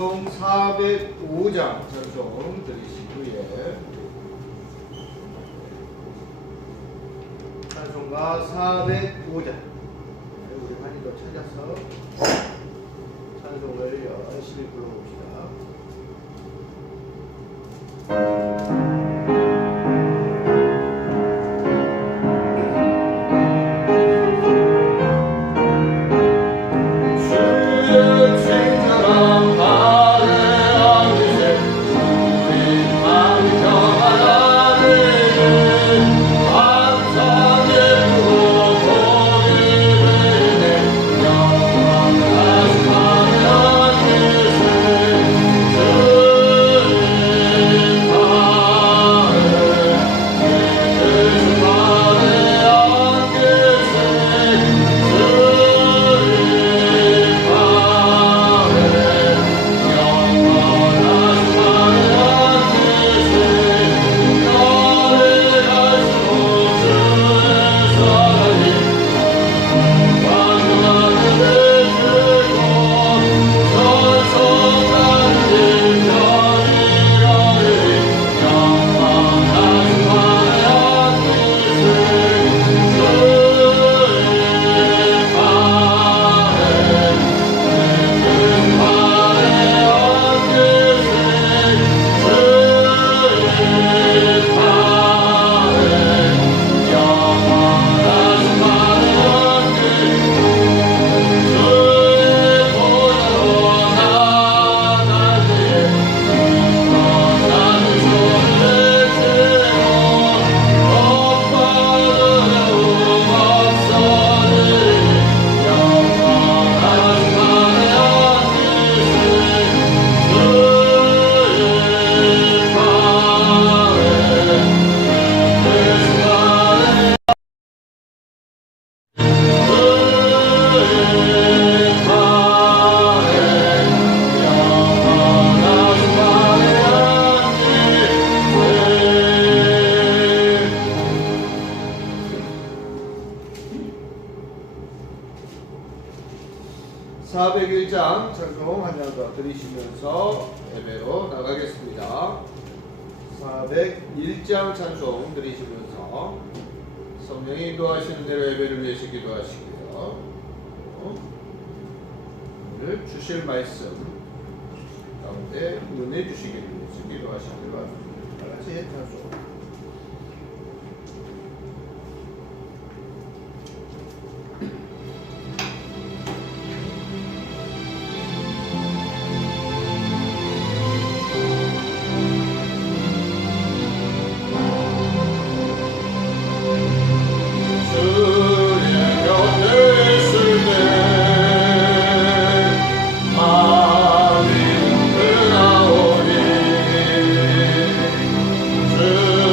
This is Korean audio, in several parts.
405장 찬송 들으신 후에 찬송가 405장 우리 많이도 찾아서 찬송을 열심히 불러봅시다. 찬송 한 장 더 드리시면서 예배로 나가겠습니다. 401장 찬송 드리시면서 성령이 인도하시는 대로 예배를 위해서 기도하시고요. 오늘 주실 말씀 가운데 은혜 주시기를 위해서 기도하시길 바랍니다. 다 같이 찬송. 아멘.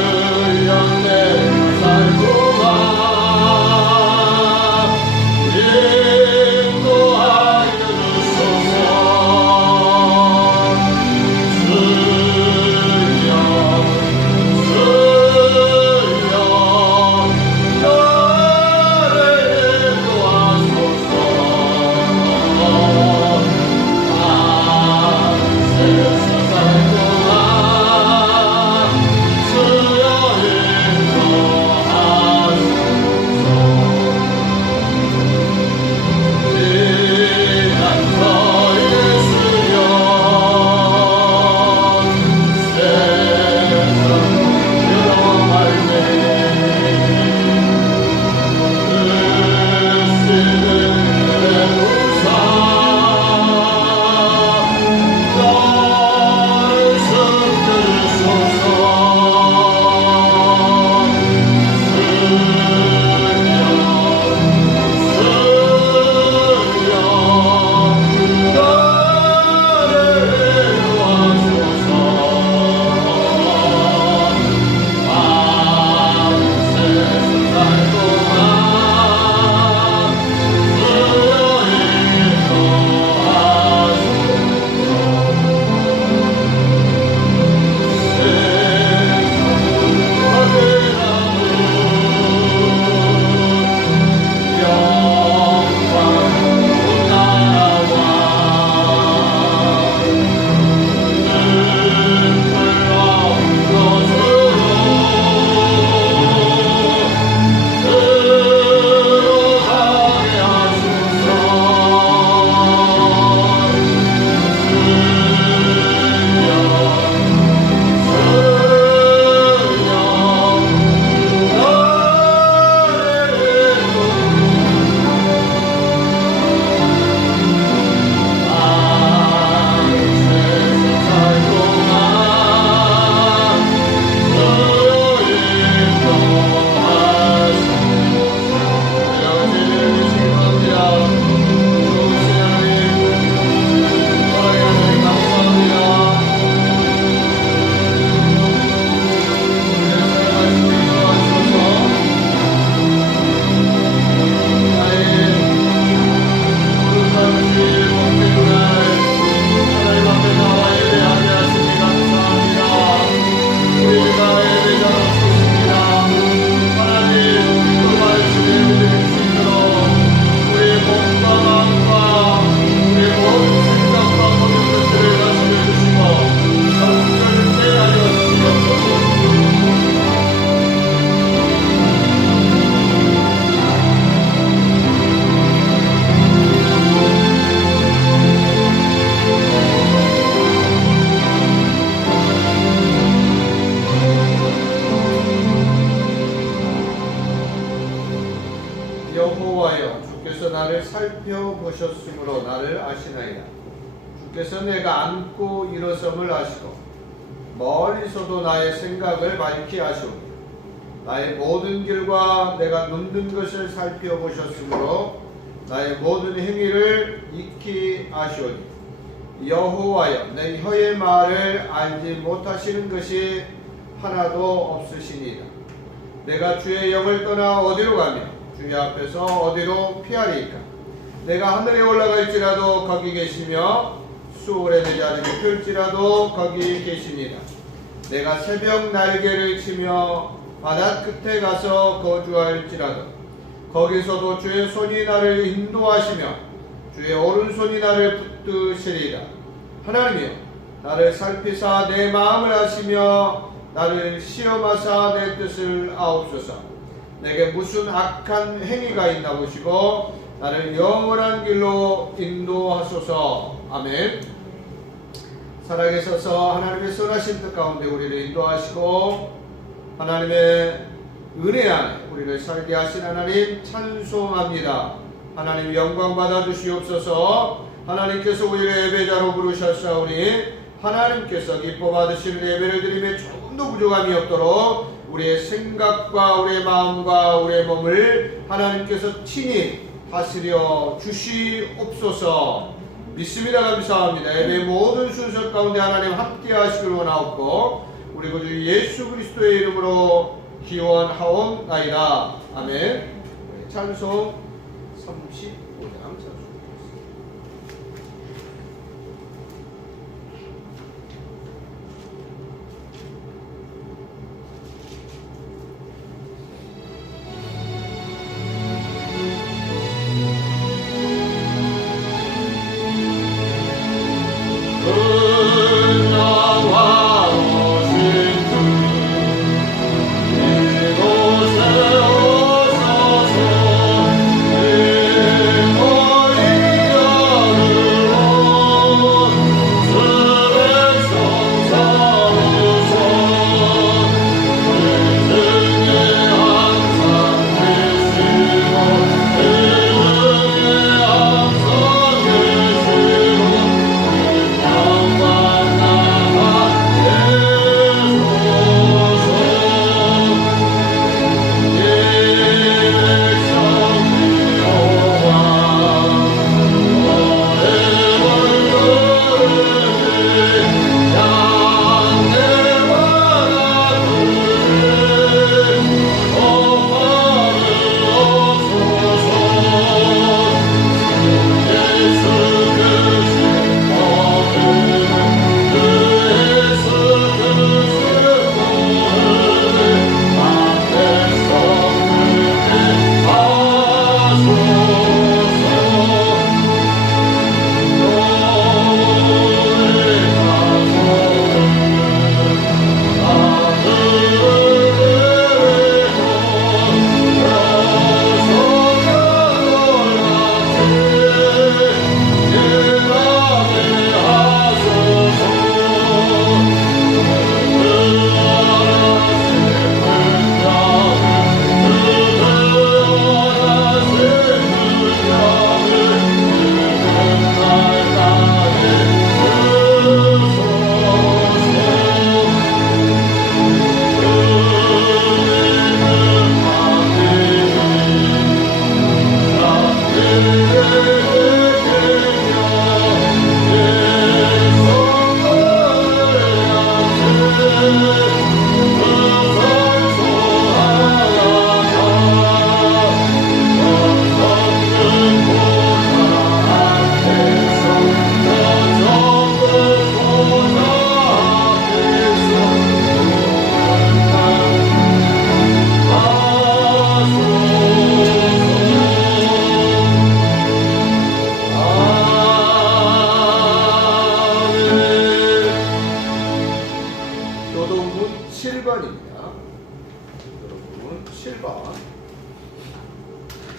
살펴보셨으므로 나를 아시나이다. 주께서 내가 앉고 일어섬을 아시고 멀리서도 나의 생각을 밝히 아시오니 나의 모든 길과 내가 눈든 것을 살펴보셨으므로 나의 모든 행위를 익히 아시오니 여호와여 내 혀의 말을 알지 못하시는 것이 하나도 없으시니이다. 내가 주의 영을 떠나 어디로 가며 주의 앞에서 어디로 피하리이까? 내가 하늘에 올라갈지라도 거기 계시며 수월에 내 자리를 펼지라도 거기 계시니이다. 내가 새벽 날개를 치며 바다 끝에 가서 거주할지라도 거기서도 주의 손이 나를 인도하시며 주의 오른손이 나를 붙드시리이다. 하나님이여 나를 살피사 내 마음을 아시며 나를 시험하사 내 뜻을 아옵소서. 내게 무슨 악한 행위가 있나 보시고 나를 영원한 길로 인도하소서. 아멘. 살아계셔서 하나님의 선하신 뜻 가운데 우리를 인도하시고 하나님의 은혜 안에 우리를 살게 하신 하나님 찬송합니다. 하나님 영광 받아 주시옵소서. 하나님께서 우리를 예배자로 부르셨사오니 하나님께서 기뻐 받으시는 예배를 드림에 조금도 부족함이 없도록 우리의 생각과 우리의 마음과 우리의 몸을 하나님께서 친히 다스려 주시옵소서. 믿습니다. 감사합니다. 예배 모든 순서 가운데 하나님 함께 하시길 원하옵고 우리 구주 예수 그리스도의 이름으로 기원하옵나이다. 아멘. 찬송 35장 찬송.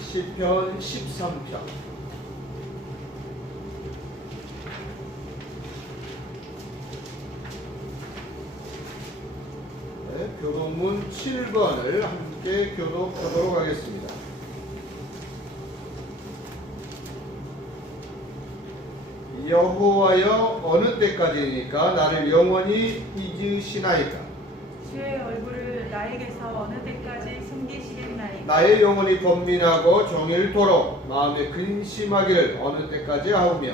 시편 13편. 네, 교독문 7번을 함께 교독하도록 하겠습니다. 여호와여 어느 때까지니까 나를 영원히 잊으시나이까. 주의 얼굴을 나에게서 어느 때까지 숨기시겠나이까. 나의 영혼이 번민하고 종일토록 마음에 근심하기를 어느 때까지 하오며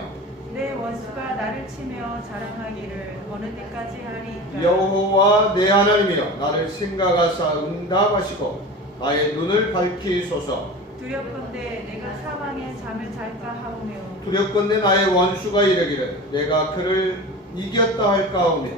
내 원수가 나를 치며 자랑하기를 어느 때까지 하리이까. 여호와 내 하나님이여 나를 생각하사 응답하시고 나의 눈을 밝히소서. 두렵건대 내가 사망의 잠을 잘까 하오며 두렵건대 나의 원수가 이르기를 내가 그를 이겼다 할까 하오며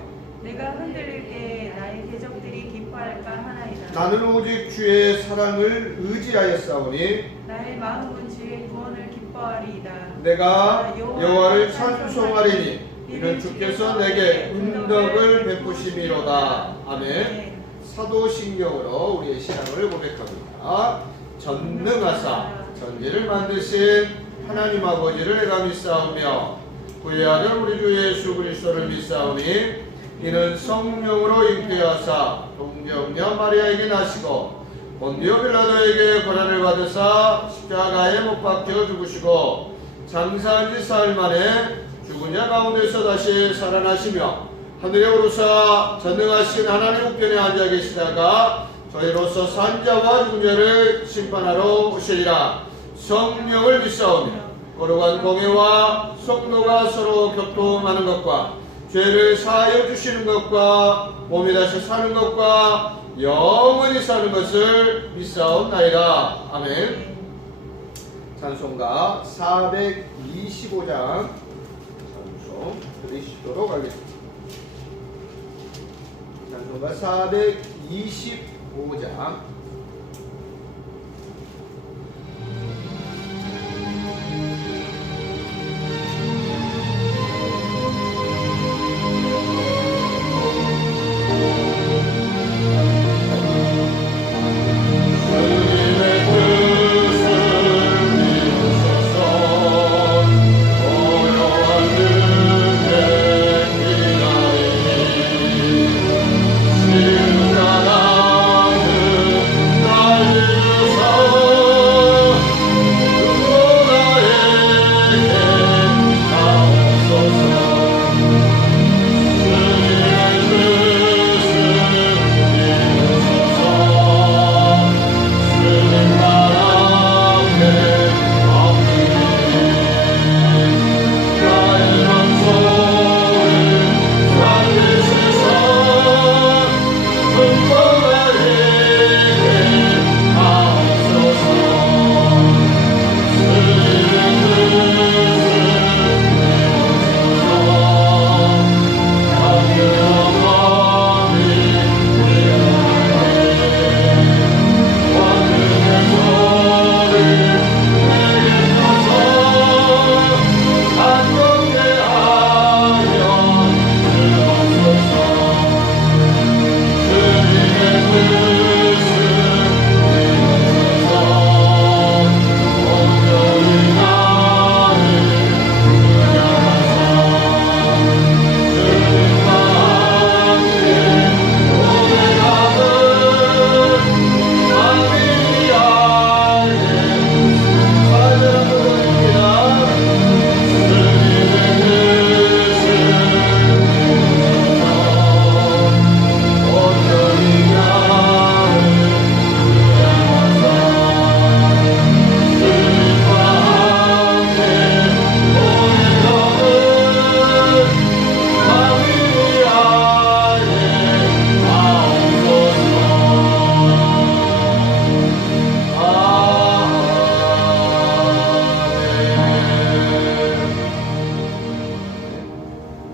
내가 흔들릴 때에 나의 대적들이 기뻐할까 하나이다. 나는 오직 주의 사랑을 의지하였사오니 나의 마음은 주의 구원을 기뻐하리이다. 내가 여호와를 찬송하리니 이는 주께서 내게 은덕을 베푸심이로다. 아멘. 사도신경으로 우리의 신앙을 고백합니다. 전능하사 전지를 만드신 하나님 아버지를 내가 믿사오며 그의 아들 우리 주 예수 그리스도를 믿사오니 이는 성령으로 잉태하사 동정녀 마리아에게 나시고 본디오 빌라도에게 고난을 받으사 십자가에 못 박혀 죽으시고 장사한 지 사흘 만에 죽은 자 가운데서 다시 살아나시며 하늘에 오르사 전능하신 하나님 우편에 앉아 계시다가 저희로서 산자와 죽은 자를 심판하러 오시리라. 성령을 믿사오며 거룩한 공예와 성도가 서로 교통하는 것과 죄를 사하여 주시는 것과 몸이 다시 사는 것과 영원히 사는 것을 믿사옵나이다. 아멘. 찬송가 425장 찬송 들으시도록 하겠습니다. 찬송가 425장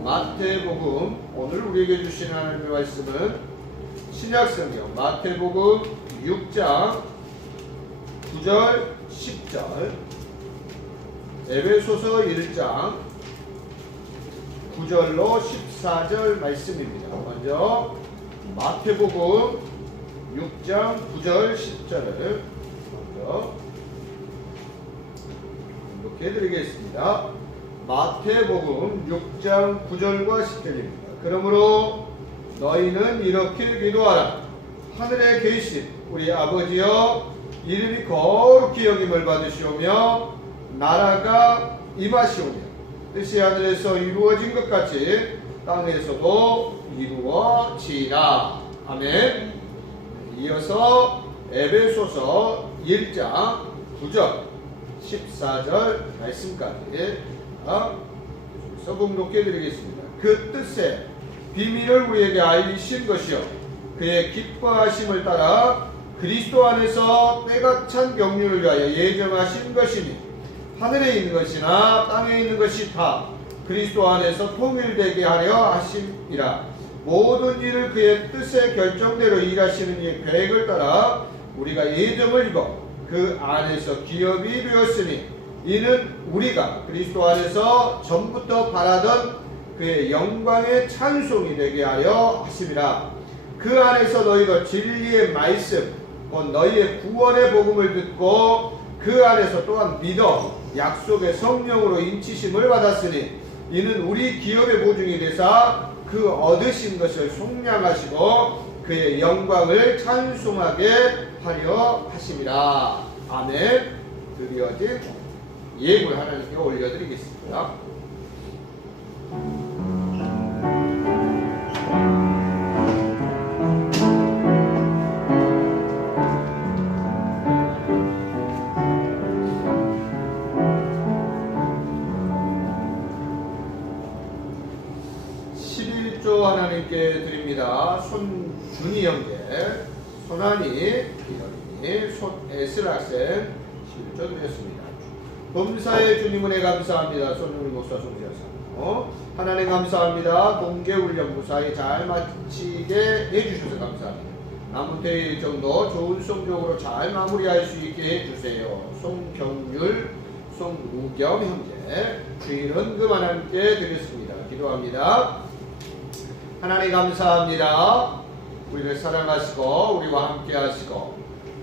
마태복음 오늘 우리에게 주시는 하나님의 말씀은 신약성경 마태복음 6장 9절 10절 에베소서 1장 9절로 14절 말씀입니다. 먼저 마태복음 6장 9절 10절을 먼저 이렇게 드리겠습니다. 마태복음 6장 9절과 10절입니다. 그러므로 너희는 이렇게 기도하라. 하늘에 계신 우리 아버지여 이름이 거룩히 여김을 받으시오며 나라가 임하시오며 뜻이 하늘에서 이루어진 것 같이 땅에서도 이루어지라. 아멘. 이어서 에베소서 1장 9절 14절 말씀까지 써봉독해 드리겠습니다. 그 뜻의 비밀을 우리에게 알리신 것이요 그의 기뻐하심을 따라 그리스도 안에서 때가 찬 경륜을 위하여 예정하신 것이니 하늘에 있는 것이나 땅에 있는 것이 다 그리스도 안에서 통일되게 하려 하심이라. 모든 일을 그의 뜻의 결정대로 일하시는 이의 계획을 따라 우리가 예정을 입어 그 안에서 기업이 되었으니 이는 우리가 그리스도 안에서 전부터 바라던 그의 영광의 찬송이 되게 하려 하심이라. 그 안에서 너희가 진리의 말씀 곧 너희의 구원의 복음을 듣고 그 안에서 또한 믿어 약속의 성령으로 인치심을 받았으니 이는 우리 기업의 보증이 되사 그 얻으신 것을 속량하시고 그의 영광을 찬송하게 하려 하심이라. 아멘. 드려진 예물 하나님께 올려드리겠습니다. 11조 하나님께 드립니다. 손준희 형제, 손한이, 이현이, 손에슬 학생 11조 드렸습니다. 범사의 주님 은혜 감사합니다. 손흥민 목사 송지하사 하나님 감사합니다. 동계훈련 무사히 잘 마치게 해주셔서 감사합니다. 남은 대회 일정도 좋은 성적으로 잘 마무리할 수 있게 해주세요. 송경률, 송우겸 형제 주일은 그만 함께 드렸습니다. 기도합니다. 하나님 감사합니다. 우리를 사랑하시고 우리와 함께 하시고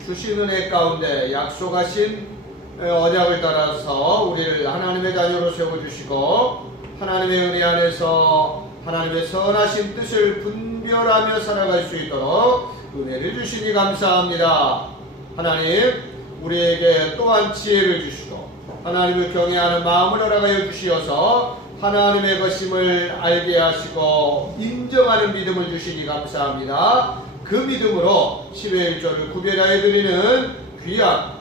주신 은혜 가운데 약속하신 언약을 따라서 우리를 하나님의 자녀로 세워주시고 하나님의 은혜 안에서 하나님의 선하신 뜻을 분별하며 살아갈 수 있도록 은혜를 주시니 감사합니다. 하나님 우리에게 또한 지혜를 주시고 하나님을 경외하는 마음을 허락하여 주시어서 하나님의 것임을 알게 하시고 인정하는 믿음을 주시니 감사합니다. 그 믿음으로 10회 1조를 구별하여 드리는 귀한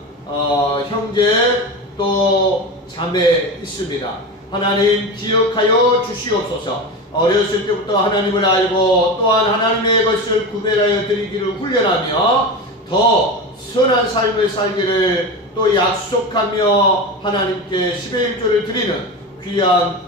형제 또 자매 있습니다. 하나님 기억하여 주시옵소서. 어렸을 때부터 하나님을 알고 또한 하나님의 것을 구별하여 드리기를 훈련하며 더 선한 삶을 살기를 또 약속하며 하나님께 10회 1조를 드리는 귀한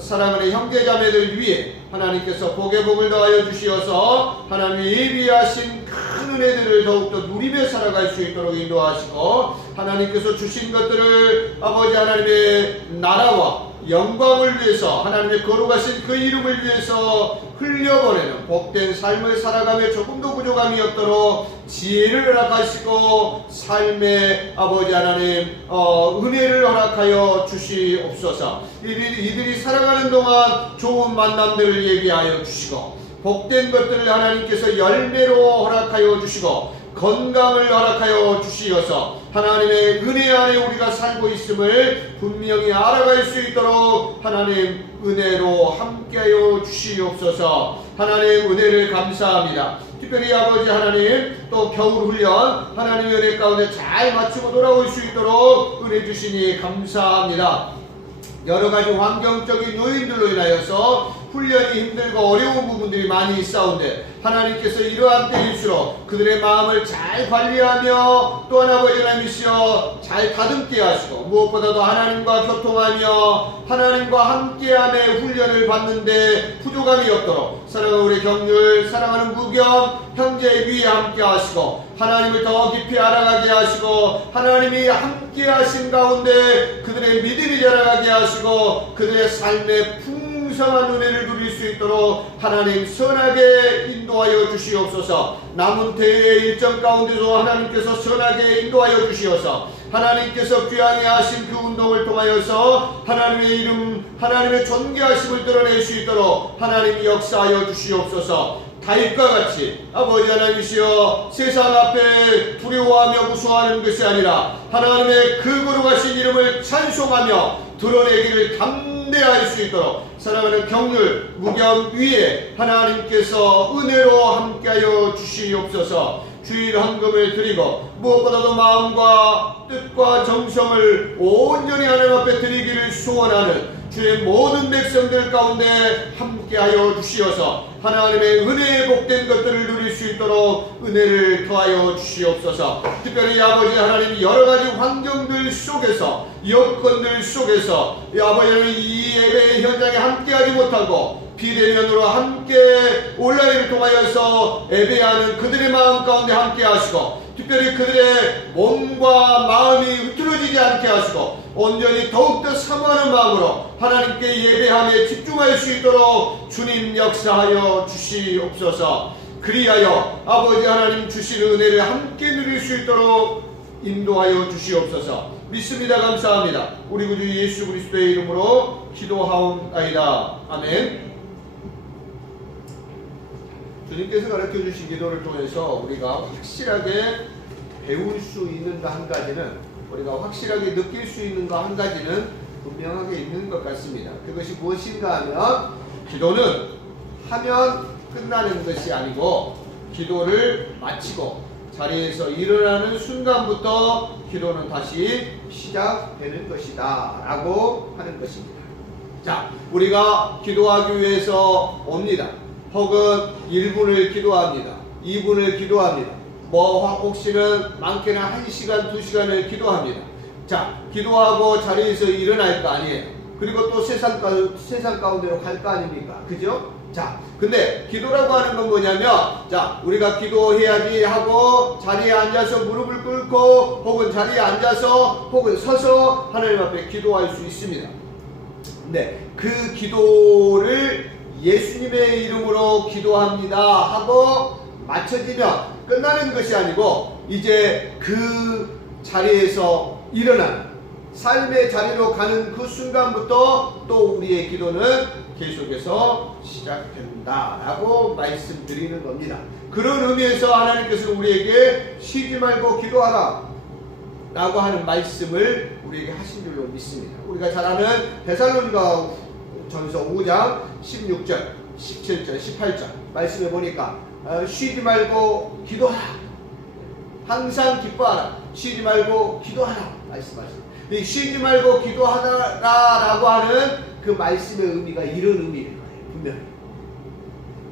사랑하는 형제자매들 위해 하나님께서 복의 복을 더하여 주시어서 하나님이 예비하신 큰 은혜들을 더욱더 누리며 살아갈 수 있도록 인도하시고 하나님께서 주신 것들을 아버지 하나님의 나라와 영광을 위해서 하나님의 거룩하신 그 이름을 위해서 흘려보내는 복된 삶을 살아가며 조금도 부족함이 없도록 지혜를 허락하시고 삶의 아버지 하나님 은혜를 허락하여 주시옵소서. 이들이 살아가는 동안 좋은 만남들을 예비하여 주시고 복된 것들을 하나님께서 열매로 허락하여 주시고 건강을 허락하여 주시어서 하나님의 은혜 안에 우리가 살고 있음을 분명히 알아갈 수 있도록 하나님 은혜로 함께하여 주시옵소서. 하나님 은혜를 감사합니다. 특별히 아버지 하나님 또 겨울 훈련 하나님의 은혜 가운데 잘 마치고 돌아올 수 있도록 은혜 주시니 감사합니다. 여러가지 환경적인 요인들로 인하여서 훈련이 힘들고 어려운 부분들이 많이 있사온데 하나님께서 이러한 때일수록 그들의 마음을 잘 관리하며 또한 아버지 하나님이시여 잘 다듬게 하시고 무엇보다도 하나님과 교통하며 하나님과 함께함의 훈련을 받는데 부족함이 없도록 사랑하는 우리 경률 사랑하는 무겸 형제 위에 함께 하시고 하나님을 더 깊이 알아가게 하시고 하나님이 함께 하신 가운데 그들의 믿음이 자라가게 하시고 그들의 삶의 풍성한 은혜를 누릴 수 있도록 하나님 선하게 인도하여 주시옵소서. 남은 대회의 일정 가운데도 하나님께서 선하게 인도하여 주시어서 하나님께서 귀하게 하신 그 운동을 통하여서 하나님의 이름 하나님의 존귀하심을 드러낼 수 있도록 하나님이 역사하여 주시옵소서. 다윗과 같이 아버지 하나님이시여 세상 앞에 두려워하며 무서워하는 것이 아니라 하나님의 그 거룩하신 이름을 찬송하며 드러내기를 담대히 담대할 수 있도록 사랑하는 경륜, 무경 위에 하나님께서 은혜로 함께하여 주시옵소서. 주일 헌금을 드리고 무엇보다도 마음과 뜻과 정성을 온전히 하나님 앞에 드리기를 소원하는 주의 모든 백성들 가운데 함께하여 주시어서 하나님의 은혜에 복된 것들을 누릴 수 있도록 은혜를 더하여 주시옵소서. 특별히 아버지 하나님 여러가지 환경들 속에서 여건들 속에서 아버지 하나님 이 예배 현장에 함께하지 못하고 비대면으로 함께 온라인을 통하여서 예배하는 그들의 마음 가운데 함께 하시고 특별히 그들의 몸과 마음이 흐트러지지 않게 하시고 온전히 더욱더 사모하는 마음으로 하나님께 예배함에 집중할 수 있도록 주님 역사하여 주시옵소서. 그리하여 아버지 하나님 주신 은혜를 함께 누릴 수 있도록 인도하여 주시옵소서. 믿습니다. 감사합니다. 우리 구주 예수 그리스도의 이름으로 기도하옵나이다. 아멘. 주님께서 가르쳐 주신 기도를 통해서 우리가 확실하게 배울 수 있는 거 한 가지는, 우리가 확실하게 느낄 수 있는 거 한 가지는 분명하게 있는 것 같습니다. 그것이 무엇인가 하면 기도는 하면 끝나는 것이 아니고 기도를 마치고 자리에서 일어나는 순간부터 기도는 다시 시작되는 것이다 라고 하는 것입니다. 자, 우리가 기도하기 위해서 옵니다. 혹은 1분을 기도합니다. 2분을 기도합니다. 혹시는 많게는 1시간, 2시간을 기도합니다. 자, 기도하고 자리에서 일어날 거 아니에요. 그리고 또 세상 가운데로 갈 거 아닙니까? 그죠? 자, 근데 기도라고 하는 건 뭐냐면, 자, 우리가 기도해야지 하고 자리에 앉아서 무릎을 꿇고 혹은 자리에 앉아서 혹은 서서 하나님 앞에 기도할 수 있습니다. 근데 그 기도를 예수님의 이름으로 기도합니다 하고 마쳐지면 끝나는 것이 아니고 이제 그 자리에서 일어나는 삶의 자리로 가는 그 순간부터 또 우리의 기도는 계속해서 시작된다라고 말씀드리는 겁니다. 그런 의미에서 하나님께서 우리에게 쉬지 말고 기도하라 라고 하는 말씀을 우리에게 하신 줄로 믿습니다. 우리가 잘 아는 데살로니가 전서 5장 16절, 17절, 18절 말씀해 보니까 쉬지 말고 기도하라. 항상 기뻐하라. 쉬지 말고 기도하라. 말씀하십니다. 이 쉬지 말고 기도하라 라고 하는 그 말씀의 의미가 이런 의미인 거예요. 분명히.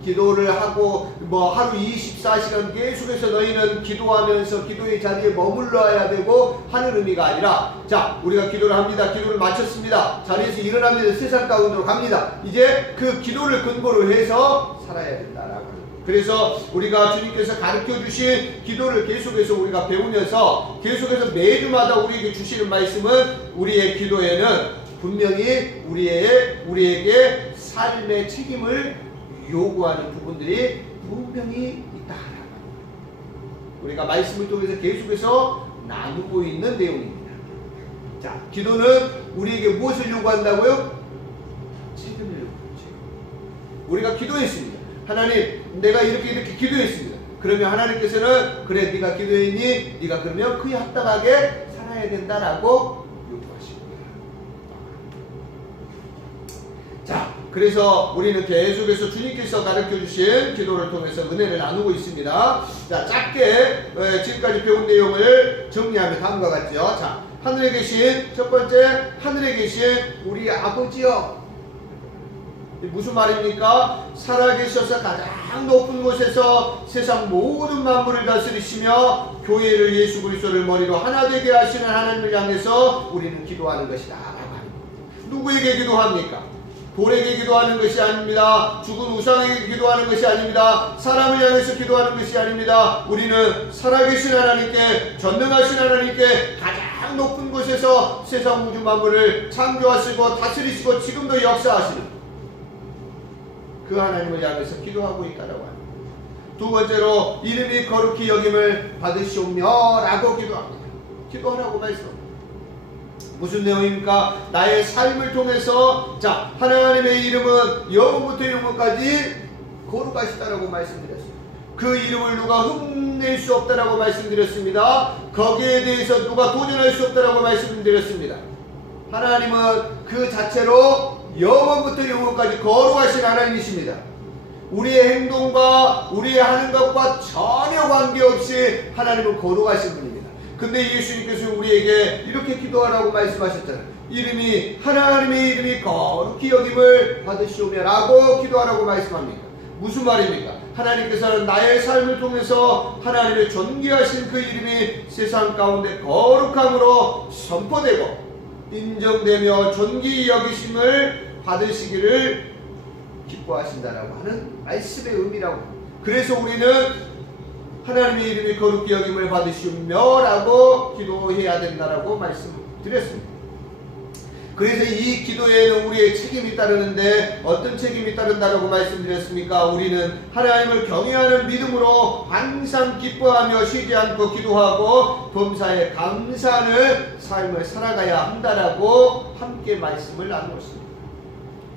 기도를 하고 하루 24시간 계속해서 너희는 기도하면서 기도의 자리에 머물러야 되고 하는 의미가 아니라, 자, 우리가 기도를 합니다. 기도를 마쳤습니다. 자리에서 일어납니다. 세상 가운데로 갑니다. 이제 그 기도를 근거로 해서 살아야 된다라고 하는 거예요. 그래서 우리가 주님께서 가르쳐 주신 기도를 계속해서 우리가 배우면서 계속해서 매주마다 우리에게 주시는 말씀은 우리의 기도에는 분명히 우리에게 삶의 책임을 요구하는 부분들이 분명히 있다. 우리가 말씀을 통해서 계속해서 나누고 있는 내용입니다. 자, 기도는 우리에게 무엇을 요구한다고요? 책임을 요구하죠. 우리가 기도했습니다. 하나님, 내가 이렇게 기도했습니다. 그러면 하나님께서는 그래, 네가 기도했니? 네가 그러면 그에 합당하게 살아야 된다라고 요구하십니다. 자, 그래서 우리는 계속해서 주님께서 가르쳐 주신 기도를 통해서 은혜를 나누고 있습니다. 자, 짧게 지금까지 배운 내용을 정리하면 다음과 같죠. 자, 하늘에 계신, 첫 번째, 하늘에 계신 우리 아버지여. 무슨 말입니까? 살아계셔서 가장 높은 곳에서 세상 모든 만물을 다스리시며 교회를, 예수 그리스도를 머리로 하나 되게 하시는 하나님을 향해서 우리는 기도하는 것이다. 누구에게 기도합니까? 돌에게 기도하는 것이 아닙니다. 죽은 우상에게 기도하는 것이 아닙니다. 사람을 향해서 기도하는 것이 아닙니다. 우리는 살아계신 하나님께, 전능하신 하나님께 가장 높은 곳에서 세상 우주 만물을 창조하시고 다스리시고 지금도 역사하시는 그 하나님을 향해서 기도하고 있다라고 합니다. 두 번째로 이름이 거룩히 여김을 받으시오며 라고 기도합니다. 기도하라고 말씀합니다. 무슨 내용입니까? 나의 삶을 통해서, 자, 하나님의 이름은 영원부터 영원까지 거룩하시다라고 말씀드렸습니다. 그 이름을 누가 흉낼 수 없다라고 말씀드렸습니다. 거기에 대해서 누가 도전할 수 없다라고 말씀드렸습니다. 하나님은 그 자체로 영원부터 영원까지 거룩하신 하나님이십니다. 우리의 행동과 우리의 하는 것과 전혀 관계없이 하나님은 거룩하신 분입니다. 근데 예수님께서 우리에게 이렇게 기도하라고 말씀하셨잖아요. 하나님의 이름이 거룩히 여김을 받으시오며 라고 기도하라고 말씀합니다. 무슨 말입니까? 하나님께서는 나의 삶을 통해서 하나님의 존귀하신 그 이름이 세상 가운데 거룩함으로 선포되고 인정되며 존귀 여기심을 받으시기를 기뻐하신다라고 하는 말씀의 의미라고. 그래서 우리는 하나님의 이름이 거룩히 여김을 받으시며 라고 기도해야 된다라고 말씀드렸습니다. 그래서 이 기도에는 우리의 책임이 따르는데 어떤 책임이 따른다라고 말씀드렸습니까? 우리는 하나님을 경외하는 믿음으로 항상 기뻐하며 쉬지 않고 기도하고 범사에 감사하는 삶을 살아가야 한다라고 함께 말씀을 나누었습니다.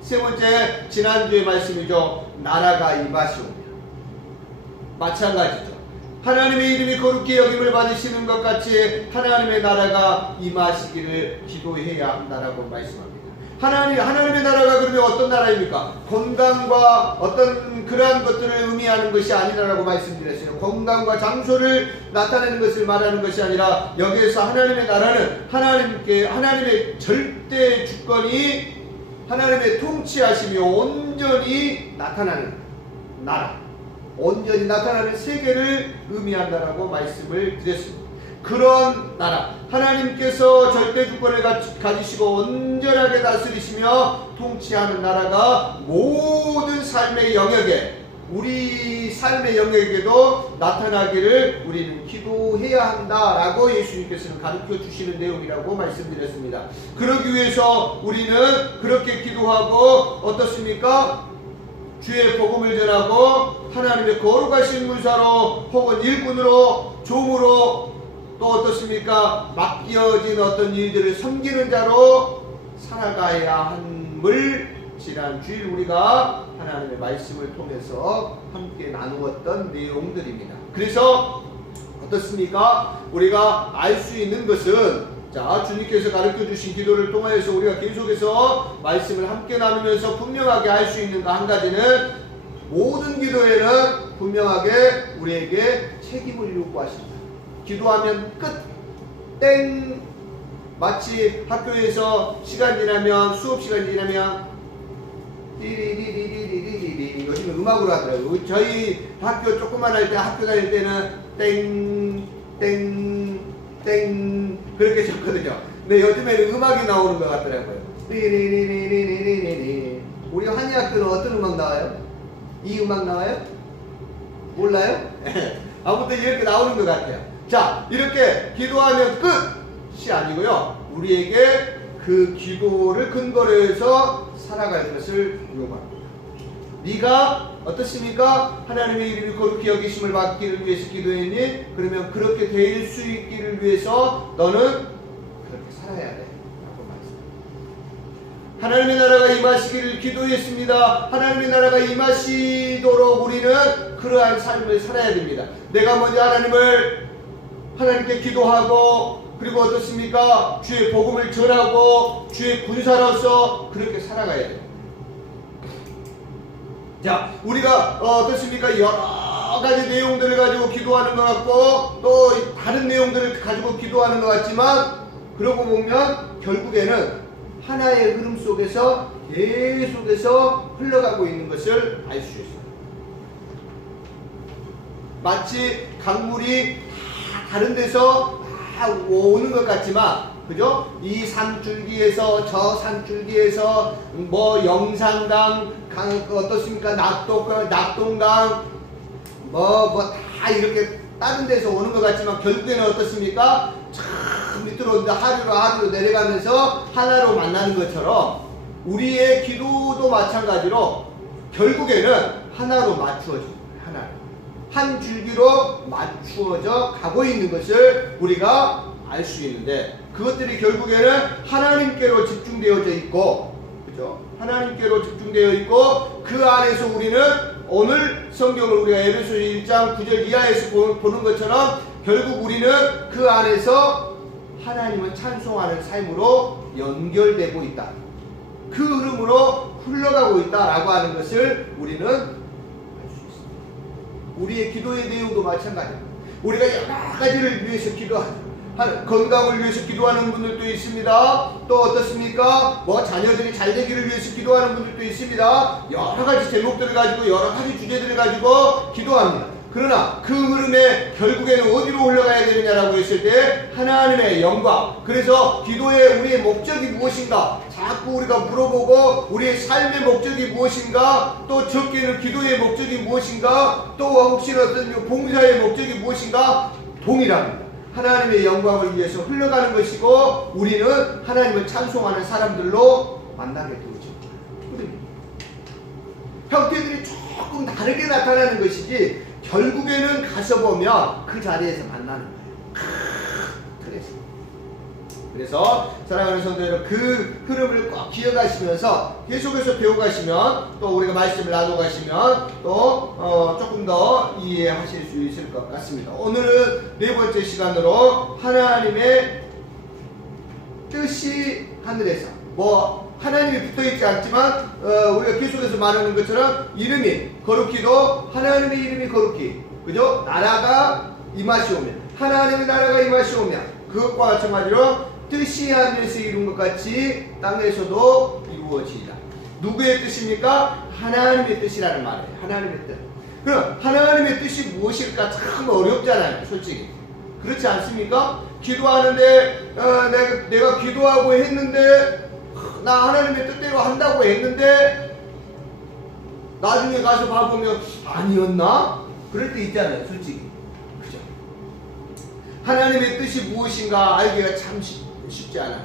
세 번째, 지난주의 말씀이죠. 나라가 임하시오며. 마찬가지죠. 하나님의 이름이 거룩히 여김을 받으시는 것 같이 하나님의 나라가 임하시기를 기도해야 한다라고 말씀합니다. 하나님의 나라가 그러면 어떤 나라입니까? 건강과 어떤 그러한 것들을 의미하는 것이 아니라고 말씀드렸어요. 건강과 장소를 나타내는 것을 말하는 것이 아니라 여기에서 하나님의 나라는 하나님의 절대 주권이 하나님의 통치하시며 온전히 나타나는 나라, 온전히 나타나는 세계를 의미한다라고 말씀을 드렸습니다. 그런 나라, 하나님께서 절대 주권을 가지시고 온전하게 다스리시며 통치하는 나라가 모든 삶의 영역에, 우리 삶의 영역에도 나타나기를 우리는 기도해야 한다라고 예수님께서는 가르쳐 주시는 내용이라고 말씀드렸습니다. 그러기 위해서 우리는 그렇게 기도하고 어떻습니까? 주의 복음을 전하고 하나님의 거룩하신 문사로 혹은 일꾼으로 종으로 또 어떻습니까? 맡겨진 어떤 일들을 섬기는 자로 살아가야 함을 지난 주일 우리가 하나님의 말씀을 통해서 함께 나누었던 내용들입니다. 그래서 어떻습니까? 우리가 알 수 있는 것은 자, 주님께서 가르쳐 주신 기도를 통해서 우리가 계속해서 말씀을 함께 나누면서 분명하게 알 수 있는 한 가지는 모든 기도에는 분명하게 우리에게 책임을 요구하십니다. 기도하면 끝! 땡! 마치 학교에서 시간 지나면 수업 시간 지나면 띠리리리리리리리 요즘은 음악으로 하더라고요. 저희 학교 조그만 할 때 학교 다닐 때는 땡! 땡! 땡 그렇게 쳤거든요. 근데 요즘에는 음악이 나오는 것 같더라고요. 띠리리리리리리리. 우리 한의학교는 어떤 음악 나와요? 이 음악 나와요? 몰라요? 아무튼 이렇게 나오는 것 같아요. 자, 이렇게 기도하면 끝이 아니고요. 우리에게 그 기도를 근거로 해서 살아갈 것을 요구합니다. 네가 어떻습니까? 하나님의 이름이 거룩히 여기심을 받기를 위해서 기도했니? 그러면 그렇게 될 수 있기를 위해서 너는 그렇게 살아야 돼 라고 말씀합니다. 하나님의 나라가 임하시기를 기도했습니다. 하나님의 나라가 임하시도록 우리는 그러한 삶을 살아야 됩니다. 내가 먼저 하나님께 기도하고 그리고 어떻습니까? 주의 복음을 전하고 주의 군사로서 그렇게 살아가야 돼요. 자, 우리가 어떻습니까? 여러 가지 내용들을 가지고 기도하는 것 같고 또 다른 내용들을 가지고 기도하는 것 같지만 그러고 보면 결국에는 하나의 흐름 속에서 계속해서 흘러가고 있는 것을 알 수 있어요. 마치 강물이 다른 데서 오는 것 같지만 그죠? 이 산줄기에서 저 산줄기에서 뭐 영산강 어떻습니까? 낙동강 뭐 다 이렇게 다른 데서 오는 것 같지만 결국에는 어떻습니까? 참 밑으로 하루로 내려가면서 하나로 만나는 것처럼 우리의 기도도 마찬가지로 결국에는 하나로 맞추어집니다. 하나로. 한 줄기로 맞추어져 가고 있는 것을 우리가 알 수 있는데 그것들이 결국에는 하나님께로 집중되어져 있고 그죠? 하나님께로 집중되어 있고 그 안에서 우리는 오늘 성경을 우리가 에베소서 1장 9절 이하에서 보는 것처럼 결국 우리는 그 안에서 하나님을 찬송하는 삶으로 연결되고 있다. 그 흐름으로 흘러가고 있다라고 하는 것을 우리는 알 수 있습니다. 우리의 기도의 내용도 마찬가지입니다. 우리가 여러 가지를 위해서 기도하죠. 건강을 위해서 기도하는 분들도 있습니다. 또 어떻습니까? 뭐 자녀들이 잘 되기를 위해서 기도하는 분들도 있습니다. 여러 가지 제목들을 가지고 여러 가지 주제들을 가지고 기도합니다. 그러나 그 흐름에 결국에는 어디로 올라가야 되느냐라고 했을 때 하나님의 영광. 그래서 기도의 우리의 목적이 무엇인가 자꾸 우리가 물어보고 우리의 삶의 목적이 무엇인가 또 적게는 기도의 목적이 무엇인가 또 혹시나 어떤 봉사의 목적이 무엇인가 동일합니다. 하나님의 영광을 위해서 흘러가는 것이고 우리는 하나님을 찬송하는 사람들로 만나게 되죠. 형태들이 조금 다르게 나타나는 것이지 결국에는 가서 보면 그 자리에서 만나는 거예요. 그래서 사랑하는 성도 여러분 그 흐름을 꼭 기억하시면서 계속해서 배워가시면 또 우리가 말씀을 나눠가시면 또 조금 더 이해하실 수 있을 것 같습니다. 오늘은 네 번째 시간으로 하나님의 뜻이 하늘에서 뭐 하나님이 붙어있지 않지만 우리가 계속해서 말하는 것처럼 이름이 거룩히도 하나님의 이름이 거룩히 그죠? 나라가 임하시오면 하나님의 나라가 임하시오면 그것과 마찬가지로 뜻이 하늘에서 이룬 것 같이 땅에서도 이루어지리라. 누구의 뜻입니까? 하나님의 뜻이라는 말이에요. 하나님의 뜻. 그럼 하나님의 뜻이 무엇일까 참 어렵잖아요. 솔직히. 그렇지 않습니까? 기도하는데 내가 기도하고 했는데 나 하나님의 뜻대로 한다고 했는데 나중에 가서 봐보면 아니었나? 그럴 때 있잖아요. 솔직히. 그죠? 하나님의 뜻이 무엇인가 알기가 참 쉽지 않아요.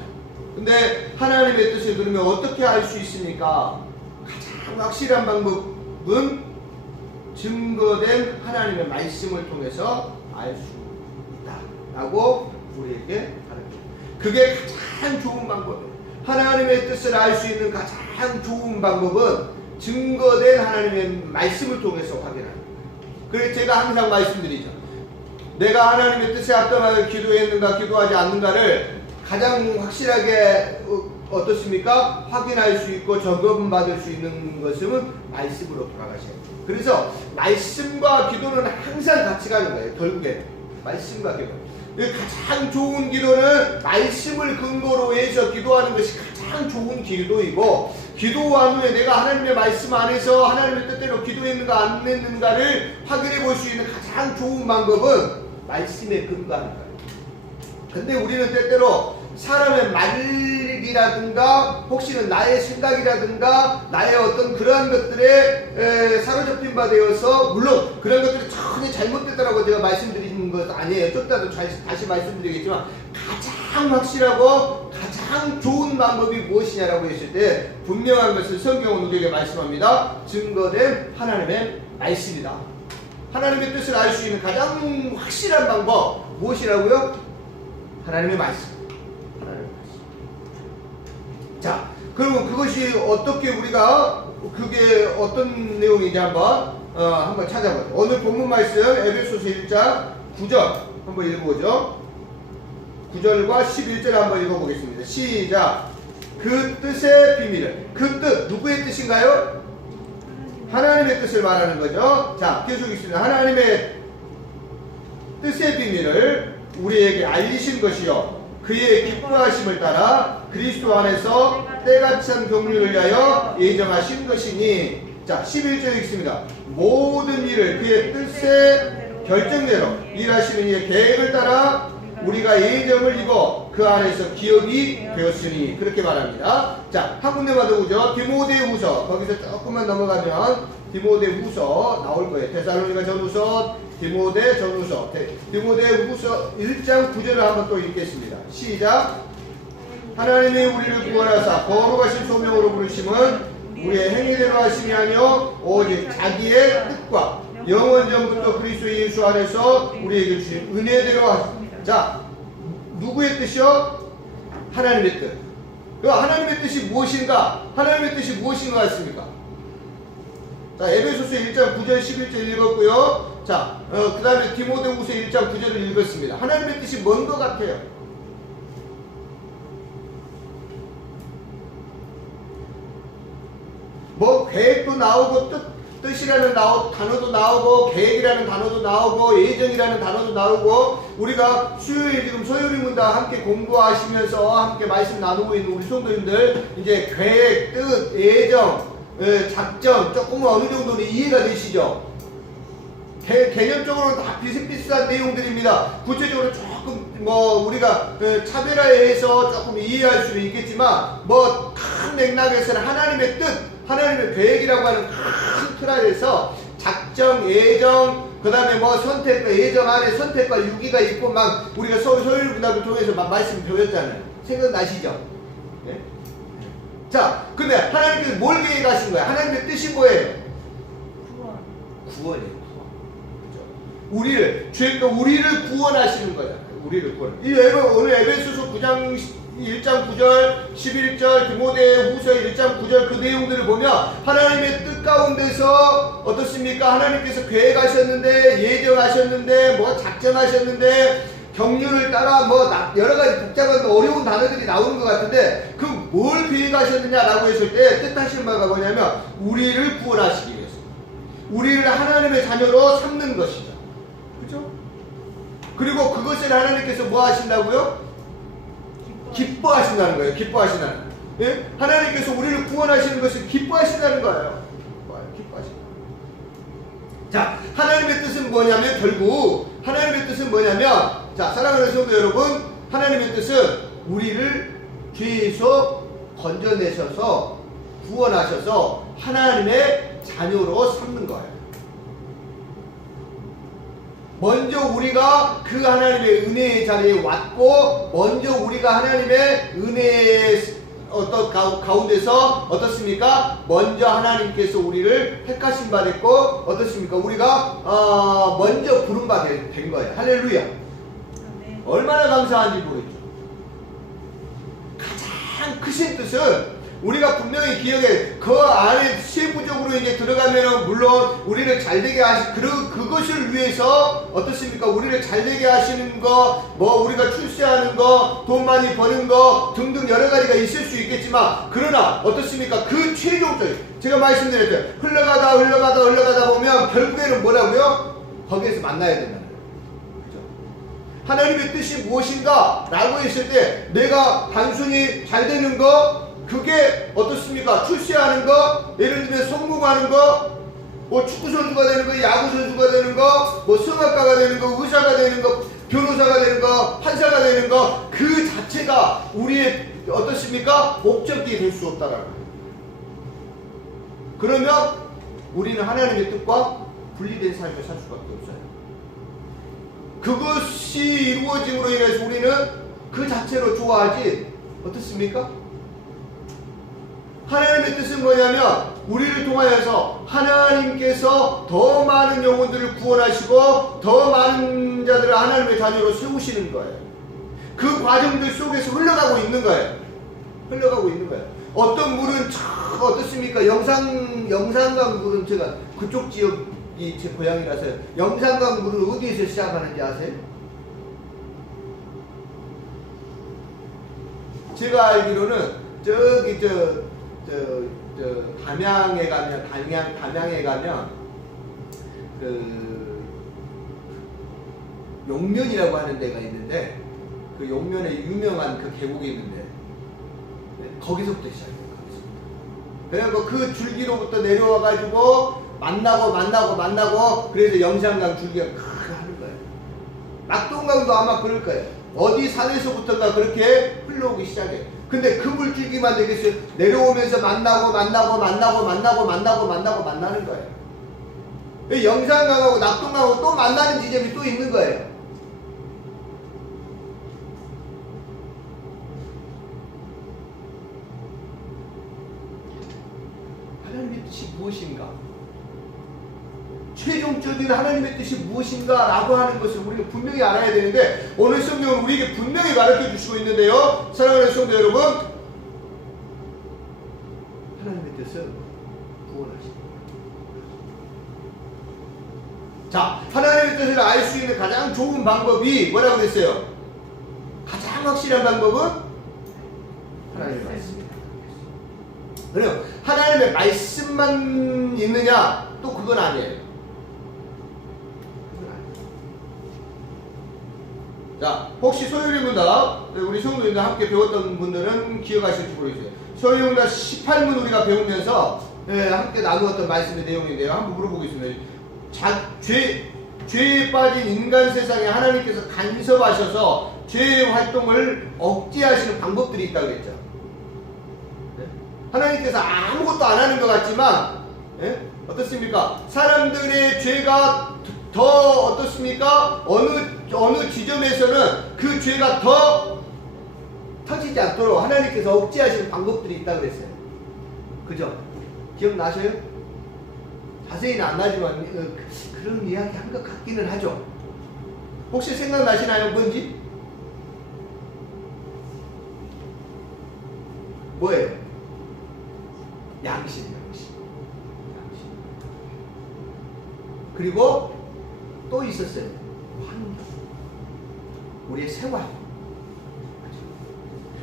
근데 하나님의 뜻을 그러면 어떻게 알 수 있습니까? 가장 확실한 방법은 증거된 하나님의 말씀을 통해서 알 수 있다라고 우리에게 가르쳐요. 그게 가장 좋은 방법이에요. 하나님의 뜻을 알 수 있는 가장 좋은 방법은 증거된 하나님의 말씀을 통해서 확인하는 거예요. 그래서 제가 항상 말씀드리죠. 내가 하나님의 뜻에 합당하게 기도했는가 기도하지 않는가를 가장 확실하게 어떻습니까? 확인할 수 있고 점검받을 수 있는 것은 말씀으로 돌아가셔야 돼요. 그래서 말씀과 기도는 항상 같이 가는 거예요. 결국에 말씀과 기도. 가장 좋은 기도는 말씀을 근거로 해서 기도하는 것이 가장 좋은 기도이고 기도한 후에 내가 하나님의 말씀 안에서 하나님의 뜻대로 기도했는가 안 했는가를 확인해 볼 수 있는 가장 좋은 방법은 말씀에 근거하는 거예요. 근데 우리는 때때로 사람의 말이라든가 혹시는 나의 생각이라든가 나의 어떤 그러한 것들에 사로잡힌 바 되어서 물론 그런 것들이 전혀 잘못됐다라고 제가 말씀드리는 것 아니에요. 좀 이따도 다시 말씀드리겠지만 가장 확실하고 가장 좋은 방법이 무엇이냐라고 했을 때 분명한 것을 성경은 우리에게 말씀합니다. 증거된 하나님의 말씀이다. 하나님의 뜻을 알 수 있는 가장 확실한 방법 무엇이라고요? 하나님의 말씀. 하나님의 말씀. 자, 그러면 그것이 어떻게 우리가 그게 어떤 내용인지 한번 찾아보죠. 오늘 본문 말씀 에베소서 1장 9절 한번 읽어보죠. 9절과 11절 한번 읽어보겠습니다. 시작. 그 뜻의 비밀을. 그 뜻 누구의 뜻인가요? 하나님의 뜻을 말하는 거죠. 자, 계속 있습니다. 하나님의 뜻의 비밀을 우리에게 알리신 것이요 그의 기뻐하심을 따라 그리스도 안에서 때가 찬 경륜을 위하여 예정하신 것이니. 자, 11절 읽습니다. 모든 일을 그의 뜻의 결정대로 일하시는 이의 계획을 따라 우리가 예정을 이고 그 안에서 기업이 되었으니. 그렇게 말합니다. 자, 한 군데만 더 보죠. 디모데후서 거기서 조금만 넘어가면 디모데후서 나올 거예요. 데살로니가 전후서, 디모데 전후서, 디모데후서 1장 9절을 한번 또 읽겠습니다. 시작. 하나님이 우리를 구원하사 거룩하신 소명으로 부르심은 우리의 행위대로 하심이 아니요 오직 자기의 뜻과 영원 전부터 그리스도 예수 안에서 우리에게 주신 은혜대로 하십니다. 자, 누구의 뜻이요? 하나님의 뜻. 그 하나님의 뜻이 무엇인가? 하나님의 뜻이 무엇인 것 같습니까? 자, 에베소서 1장 9절 11절 읽었고요. 자, 그 다음에 디모데후서 1장 9절을 읽었습니다. 하나님의 뜻이 뭔 것 같아요? 계획도 나오고 뜻이라는 단어도 나오고 계획이라는 단어도 나오고 예정이라는 단어도 나오고 우리가 수요일 지금 소요리문다 함께 공부하시면서 함께 말씀 나누고 있는 우리 성도님들 이제 계획, 뜻, 예정, 작전 조금 어느 정도는 이해가 되시죠? 개념적으로는 다 비슷비슷한 내용들입니다. 구체적으로 조금 우리가 차별화에 의해서 조금 이해할 수는 있겠지만 큰 맥락에서는 하나님의 뜻, 하나님의 계획이라고 하는 큰 틀 안에서 작정, 예정, 그 다음에 선택과 예정 안에 선택과 유기가 있고 막 우리가 소유를 분답을 통해서 막 말씀 배웠잖아요. 생각나시죠? 네? 자, 근데 하나님께서 뭘 계획하신 거야? 하나님의 뜻이 뭐예요? 구원이에요. 우리를 구원하시는 거야. 우리를 구원. 오늘 에베소서 9장 1장 9절, 11절, 디모데 후서 1장 9절 그 내용들을 보면 하나님의 뜻 가운데서 어떻습니까? 하나님께서 계획하셨는데, 예정하셨는데, 작정하셨는데, 경륜을 따라 여러 가지 복잡한 어려운 단어들이 나오는 것 같은데 그 뭘 계획하셨느냐라고 했을 때 뜻하신 바가 뭐냐면 우리를 구원하시기 위해서. 우리를 하나님의 자녀로 삼는 것이다. 그죠? 그리고 그것을 하나님께서 뭐 하신다고요? 기뻐하신다는 거예요. 기뻐하신다는 거예요. 예? 하나님께서 우리를 구원하시는 것을 기뻐하신다는 거예요. 기뻐하신다. 자, 하나님의 뜻은 뭐냐면 결국 하나님의 뜻은 뭐냐면 자, 사랑하는 성도 여러분, 하나님의 뜻은 우리를 죄에서 건져내셔서 구원하셔서 하나님의 자녀로 삼는 거예요. 먼저 우리가 그 하나님의 은혜의 자리에 왔고 먼저 우리가 하나님의 은혜의 가운데서 어떻습니까? 먼저 하나님께서 우리를 택하신 바 됐고 어떻습니까? 우리가 먼저 부른 바 된 거예요. 할렐루야. 네. 얼마나 감사한지 모르겠죠. 가장 크신 뜻은 우리가 분명히 기억해 그 안에 세부적으로 이제 들어가면은 물론 우리를 잘되게 그것을 위해서 어떻습니까? 우리를 잘되게 하시는 거, 우리가 출세하는 거, 돈 많이 버는 거 등등 여러 가지가 있을 수 있겠지만 그러나 어떻습니까? 그 최종적인 제가 말씀드렸죠. 흘러가다 보면 결국에는 뭐라고요? 거기에서 만나야 된다는 거예요. 그죠? 하나님의 뜻이 무엇인가? 라고 했을 때 내가 단순히 잘 되는 거 그게 어떻습니까? 출세하는 거, 예를 들면 성공하는 거, 축구 선수가 되는 거, 야구 선수가 되는 거, 성악가가 되는 거, 의사가 되는 거, 변호사가 되는 거, 판사가 되는 거, 그 자체가 우리의 어떻습니까? 목적이 될 수 없다라는 거예요. 그러면 우리는 하나님의 뜻과 분리된 삶을 살 수밖에 없어요. 그것이 이루어짐으로 인해서 우리는 그 자체로 좋아하지 어떻습니까? 하나님의 뜻은 뭐냐면 우리를 통하여서 하나님께서 더 많은 영혼들을 구원하시고 더 많은 자들을 하나님의 자녀로 세우시는 거예요. 그 과정들 속에서 흘러가고 있는 거예요. 어떤 물은 어떻습니까? 영산강 물은 제가 그쪽 지역이 제 고향이라서 영산강 물은 어디에서 시작하는지 아세요? 제가 알기로는 저기 담양에 가면 그 용면이라고 하는 데가 있는데 그 용면에 유명한 그 계곡이 있는데 거기서부터 시작해요. 그래서 그 줄기로부터 내려와 가지고 만나고 그래서 영산강 줄기가 하는 거예요. 낙동강도 아마 그럴 거예요. 어디 산에서부터가 그렇게 흘러오기 시작해요. 근데 그 물줄기만 되겠어요? 내려오면서 만나고 만나는 거예요. 영산강하고 낙동강하고 또 만나는 지점이 또 있는 거예요. 하나님의 뜻이 무엇인가? 최종적인 하나님의 뜻이 무엇인가 라고 하는 것을 우리가 분명히 알아야 되는데 오늘 성경은 우리에게 분명히 가르쳐 주시고 있는데요. 사랑하는 성도 여러분, 하나님의 뜻은 구원하십니다. 자, 하나님의 뜻을 알 수 있는 가장 좋은 방법이 뭐라고 했어요? 가장 확실한 방법은 하나님의 말씀입니다. 그래요. 하나님의 말씀만 있느냐? 또 그건 아니에요. 그건 아니에요. 자, 혹시 소요리문답 우리 성도님들 함께 배웠던 분들은 기억하실지 모르겠어요. 소요리문답 18문 우리가 배우면서 함께 나누었던 말씀의 내용인데요. 한번 물어보겠습니다. 죄에 빠진 인간 세상에 하나님께서 간섭하셔서 죄의 활동을 억제하시는 방법들이 있다고 그랬죠. 하나님께서 아무것도 안 하는 것 같지만 어떻습니까? 사람들의 죄가 더 어떻습니까? 어느 지점에서는 그 죄가 더 터지지 않도록 하나님께서 억제하시는 방법들이 있다고 그랬어요. 그죠? 기억나셔요? 자세히는 안 나지만 그런 이야기 한 것 같기는 하죠. 혹시 생각나시나요? 뭔지? 뭐예요? 양심. 그리고 또 있었어요. 환경. 우리의 생활.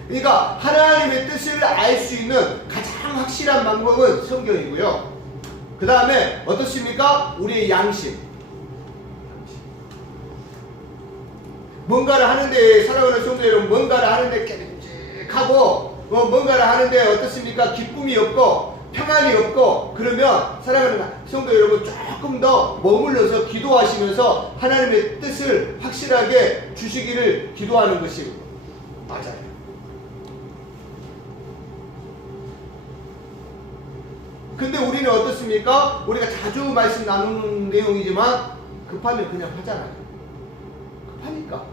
그러니까 하나님의 뜻을 알 수 있는 가장 확실한 방법은 성경이고요. 그 다음에 어떻습니까? 우리의 양심. 뭔가를 하는데, 사랑하는 성도 여러분, 뭔가를 하는데 깨끗하고 뭔가를 하는데 어떻습니까? 기쁨이 없고 평안이 없고, 그러면 사랑하는 성도 여러분, 조금 더 머물러서 기도하시면서 하나님의 뜻을 확실하게 주시기를 기도하는 것이 맞아요. 근데 우리는 어떻습니까? 우리가 자주 말씀 나누는 내용이지만 급하면 그냥 하잖아요. 급하니까.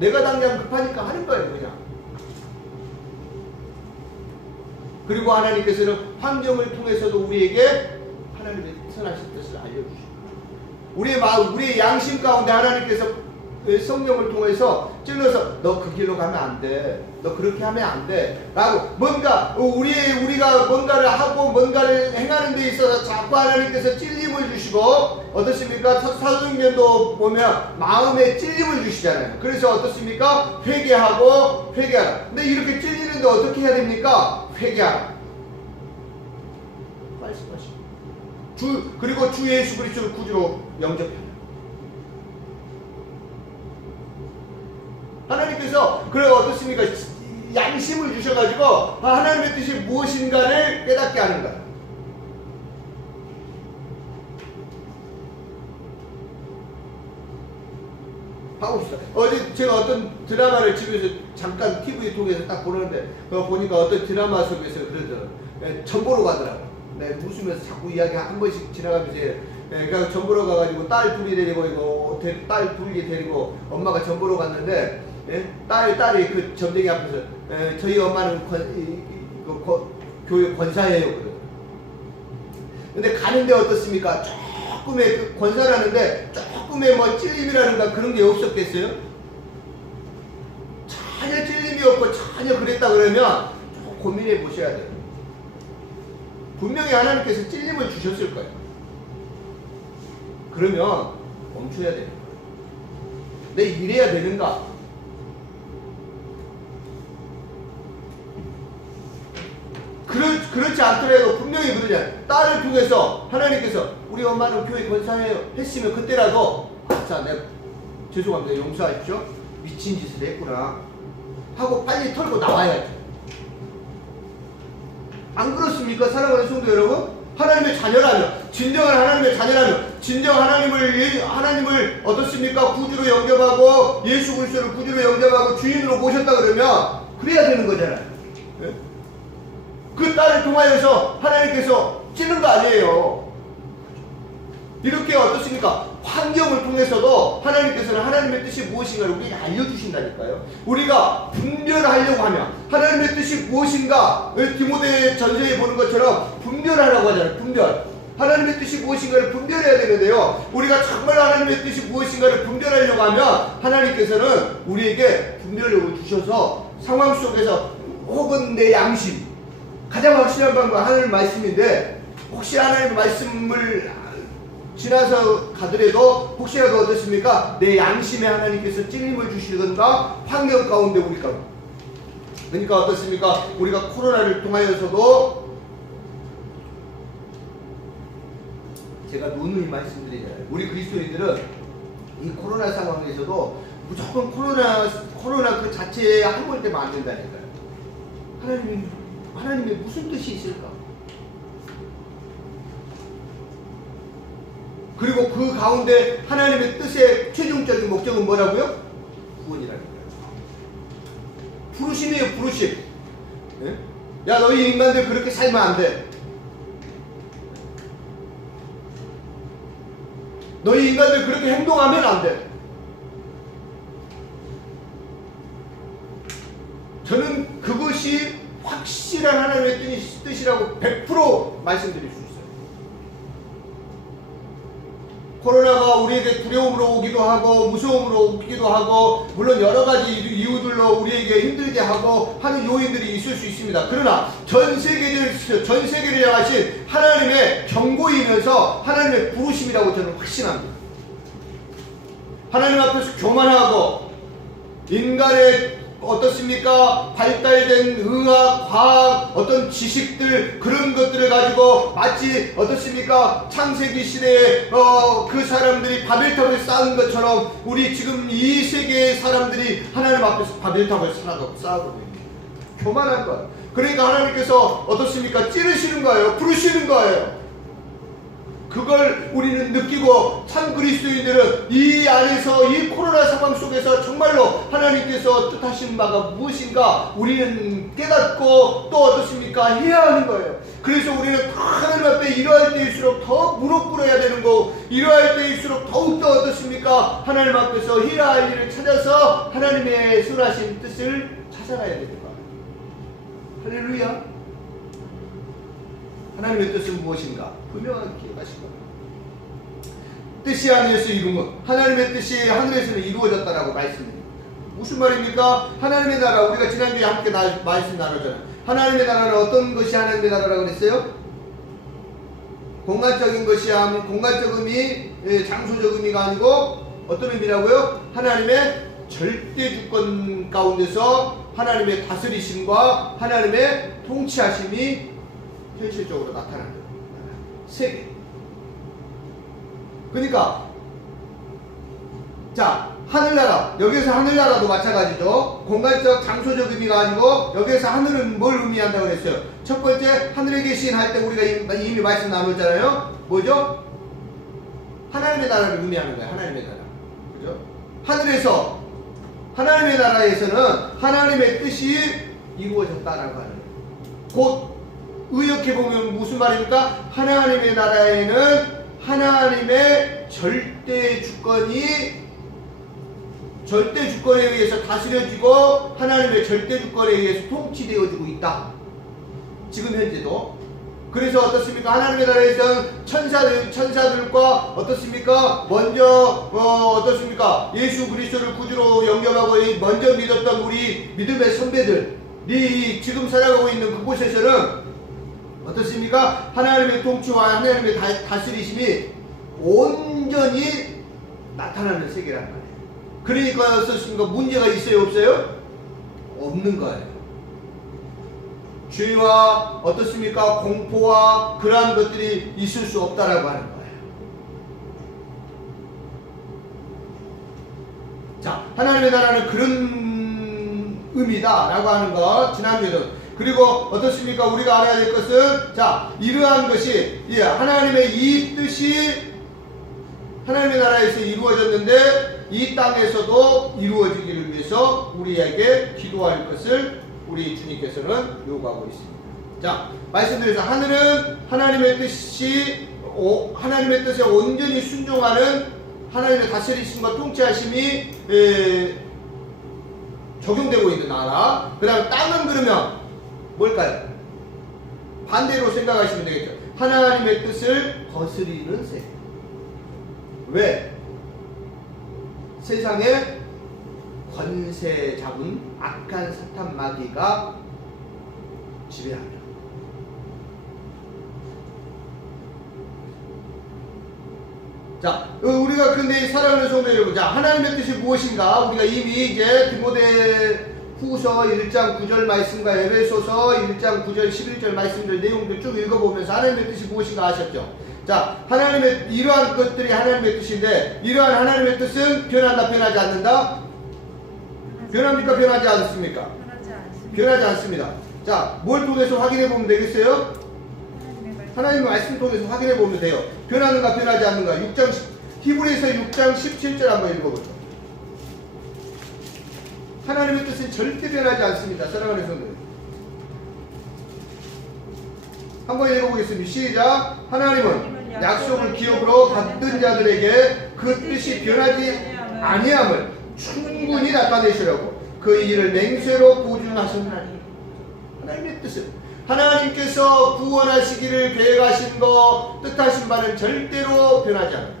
내가 당장 급하니까 하는 거예요, 그냥. 그리고 하나님께서는 환경을 통해서도 우리에게 하나님의 선하신 뜻을 알려주십니다. 우리의 마음, 우리의 양심 가운데 하나님께서 성령을 통해서 찔러서 너 그 길로 가면 안 돼. 너 그렇게 하면 안 돼. 라고 뭔가 우리가 뭔가를 하고 뭔가를 행하는 데 있어서 자꾸 하나님께서 찔림을 주시고, 어떻습니까? 사도행전도 보면 마음에 찔림을 주시잖아요. 그래서 어떻습니까? 회개하고 회개하라. 근데 이렇게 찔리는데 어떻게 해야 됩니까? 회개하라. 말씀하시고 그리고 주 예수 그리스도를 구주로 영접하라. 하나님께서 그래 어떻습니까? 양심을 주셔가지고 하나님의 뜻이 무엇인가를 깨닫게 하는 거야. 봐봅시다. 어제 제가 어떤 드라마를 집에서 잠깐 TV 통해서 딱 보는데 그거 보니까 어떤 드라마 속에서 그러더라고요. 전 보러 가더라고요. 웃으면서 자꾸 이야기 한 번씩 지나가면서 그러니까 전 보러 가가지고 딸 둘이 데리고 이거 딸 둘이 데리고 엄마가 전 보러 갔는데 딸이 그 점쟁이 앞에서 저희 엄마는 교회 권사예요. 근데 가는데 어떻습니까? 조금의 그 권사라는데 조금의 뭐 찔림이라는가 그런 게 없었겠어요? 전혀 찔림이 없고 전혀 그랬다 그러면 좀 고민해 보셔야 돼요. 분명히 하나님께서 찔림을 주셨을 거예요. 그러면 멈춰야 돼요. 내 이래야 되는가? 그렇지 않더라도 분명히 그러잖아요. 딸을 통해서 하나님께서 우리 엄마는 교회 권사예요 했으면 그때라도 자, 내가 죄송합니다. 용서하십시오. 미친 짓을 했구나 하고 빨리 털고 나와야죠. 안 그렇습니까? 사랑하는 성도 여러분? 하나님의 자녀라면, 진정한 하나님의 자녀라면, 진정 하나님을 어떻습니까? 구주로 영접하고 예수 그리스도를 구주로 영접하고 주인으로 모셨다 그러면 그래야 되는 거잖아요. 네? 그 딸을 통하여서 하나님께서 찌는 거 아니에요. 이렇게 어떻습니까? 환경을 통해서도 하나님께서는 하나님의 뜻이 무엇인가를 우리에게 알려주신다니까요. 우리가 분별하려고 하면 하나님의 뜻이 무엇인가, 디모데 전서에 보는 것처럼 분별하라고 하잖아요. 분별. 하나님의 뜻이 무엇인가를 분별해야 되는데요. 우리가 정말 하나님의 뜻이 무엇인가를 분별하려고 하면 하나님께서는 우리에게 분별력을 주셔서 상황 속에서 혹은 내 양심, 가장 확실한 방법은 하나님 말씀인데 혹시 하나님의 말씀을 지나서 가더라도 혹시라도 어떻습니까? 내 양심에 하나님께서 찔림을 주시던가 환경 가운데 우리가 그러니까 어떻습니까? 우리가 코로나를 통하여서도 제가 누누이 말씀드리잖아요. 우리 그리스도인들은 이 코로나 상황에서도 무조건 코로나 그 자체에 함몰되면 안 된다니까요. 하나님의 무슨 뜻이 있을까? 그리고 그 가운데 하나님의 뜻의 최종적인 목적은 뭐라고요? 구원이라는 거예요. 부르심이에요, 부르심. 네? 야, 너희 인간들 그렇게 살면 안 돼. 너희 인간들 그렇게 행동하면 안 돼. 저는 그것이 확실한 하나님의 뜻이라고 100% 말씀드릴 수 있어요. 코로나가 우리에게 두려움으로 오기도 하고 무서움으로 오기도 하고 물론 여러 가지 이유들로 우리에게 힘들게 하고 하는 요인들이 있을 수 있습니다. 그러나 전 세계를 향하신 하나님의 경고이면서 하나님의 부르심이라고 저는 확신합니다. 하나님 앞에서 교만하고 인간의 어떻습니까? 발달된 의학, 과학, 어떤 지식들 그런 것들을 가지고 마치 어떻습니까? 창세기 시대에 그 사람들이 바벨탑을 쌓은 것처럼 우리 지금 이 세계의 사람들이 하나님 앞에서 바벨탑을 쌓고 있는 교만한 거예요. 그러니까 하나님께서 어떻습니까? 찌르시는 거예요. 부르시는 거예요. 그걸 우리는 느끼고 참 그리스도인들은 이 안에서 이 코로나 상황 속에서 정말로 하나님께서 뜻하신 바가 무엇인가 우리는 깨닫고 또 어떻습니까? 해야 하는 거예요. 그래서 우리는 하나님 앞에 이러할 때일수록 더 무릎 꿇어야 되는 거, 이러할 때일수록 더욱더 어떻습니까? 하나님 앞에서 해야 할 일을 찾아서 하나님의 선하신 뜻을 찾아가야 되는 거예요. 할렐루야. 하나님의 뜻은 무엇인가? 분명하게 기억하시기 바랍니다. 뜻이 하늘에서 이룬 것, 하나님의 뜻이 하늘에서는 이루어졌다라고 말씀드립니다. 무슨 말입니까? 하나님의 나라, 우리가 지난주에 함께 말씀 나눴잖아요. 하나님의 나라는 어떤 것이 하나님의 나라라고 그랬어요? 공간적인 것이 아니고, 공간적 의미, 장소적 의미가 아니고 어떤 의미라고요? 하나님의 절대 주권 가운데서 하나님의 다스리심과 하나님의 통치하심이 현실적으로 나타나는 세계. 그러니까 자, 하늘나라, 여기서 하늘나라도 마찬가지죠. 공간적 장소적 의미가 아니고 여기서 하늘은 뭘 의미한다고 그랬어요? 첫 번째, 하늘에 계신 할 때 우리가 이미 말씀 나눴잖아요. 뭐죠? 하나님의 나라를 의미하는 거예요. 하나님의 나라. 그죠? 하늘에서, 하나님의 나라에서는 하나님의 뜻이 이루어졌다라고 하는 거예요. 곧 의역해보면 무슨 말입니까? 하나님의 나라에는 하나님의 절대 주권에 의해서 다스려지고 하나님의 절대 주권에 의해서 통치되어지고 있다. 지금 현재도. 그래서 어떻습니까? 하나님의 나라에서는 천사들과 어떻습니까? 먼저 어떻습니까? 예수 그리스도를 구주로 영접하고 먼저 믿었던 우리 믿음의 선배들이 지금 살아가고 있는 그곳에서는 어떻습니까? 하나님의 통치와 하나님의 다스리심이 온전히 나타나는 세계란 말이에요. 그러니까 어떻습니까? 문제가 있어요? 없어요? 없는 거예요. 죄와 어떻습니까? 공포와 그러한 것들이 있을 수 없다라고 하는 거예요. 자, 하나님의 나라는 그런 의미다라고 하는 것 지난주에도. 그리고 어떻습니까? 우리가 알아야 될 것은 자, 이러한 것이 하나님의 이 뜻이 하나님의 나라에서 이루어졌는데 이 땅에서도 이루어지기를 위해서 우리에게 기도할 것을 우리 주님께서는 요구하고 있습니다. 자, 말씀드려서 하늘은 하나님의 뜻에 온전히 순종하는 하나님의 다스리심과 통치하심이 적용되고 있는 나라. 그 다음 땅은 그러면 뭘까요? 반대로 생각하시면 되겠죠. 하나님의 뜻을 거스리는 세계. 왜? 세상에 권세 잡은 악한 사탄 마귀가 지배합니다. 자, 우리가 근데 사랑하는 성도 여러분, 자, 하나님의 뜻이 무엇인가? 우리가 이미 이제 디모데 후서 1장 9절 말씀과 에베소서 1장 9절 11절 말씀들 내용들 쭉 읽어보면서 하나님의 뜻이 무엇인가 아셨죠? 자, 하나님의 이러한 것들이 하나님의 뜻인데 이러한 하나님의 뜻은 변한다, 변하지 않는다? 변합니까, 변하지 않습니까? 변하지 않습니다. 변하지 않습니다. 자, 뭘 통해서 확인해 보면 되겠어요? 하나님의 말씀 통해서 확인해 보면 돼요. 변하는가, 변하지 않는가? 히브리서 6장 17절 한번 읽어보죠. 하나님의 뜻은 절대 변하지 않습니다. 사랑하는 성도들. 한번 읽어보겠습니다. 시작. 하나님은 약속을 기업으로 받든 자들에게 그 뜻이 변하지 아니함을 충분히 나타내시려고 그 일을 맹세로 보증하셨나니. 하나님의 뜻은 하나님께서 구원하시기를 계획하신 거, 뜻하신 바는 절대로 변하지 않아요.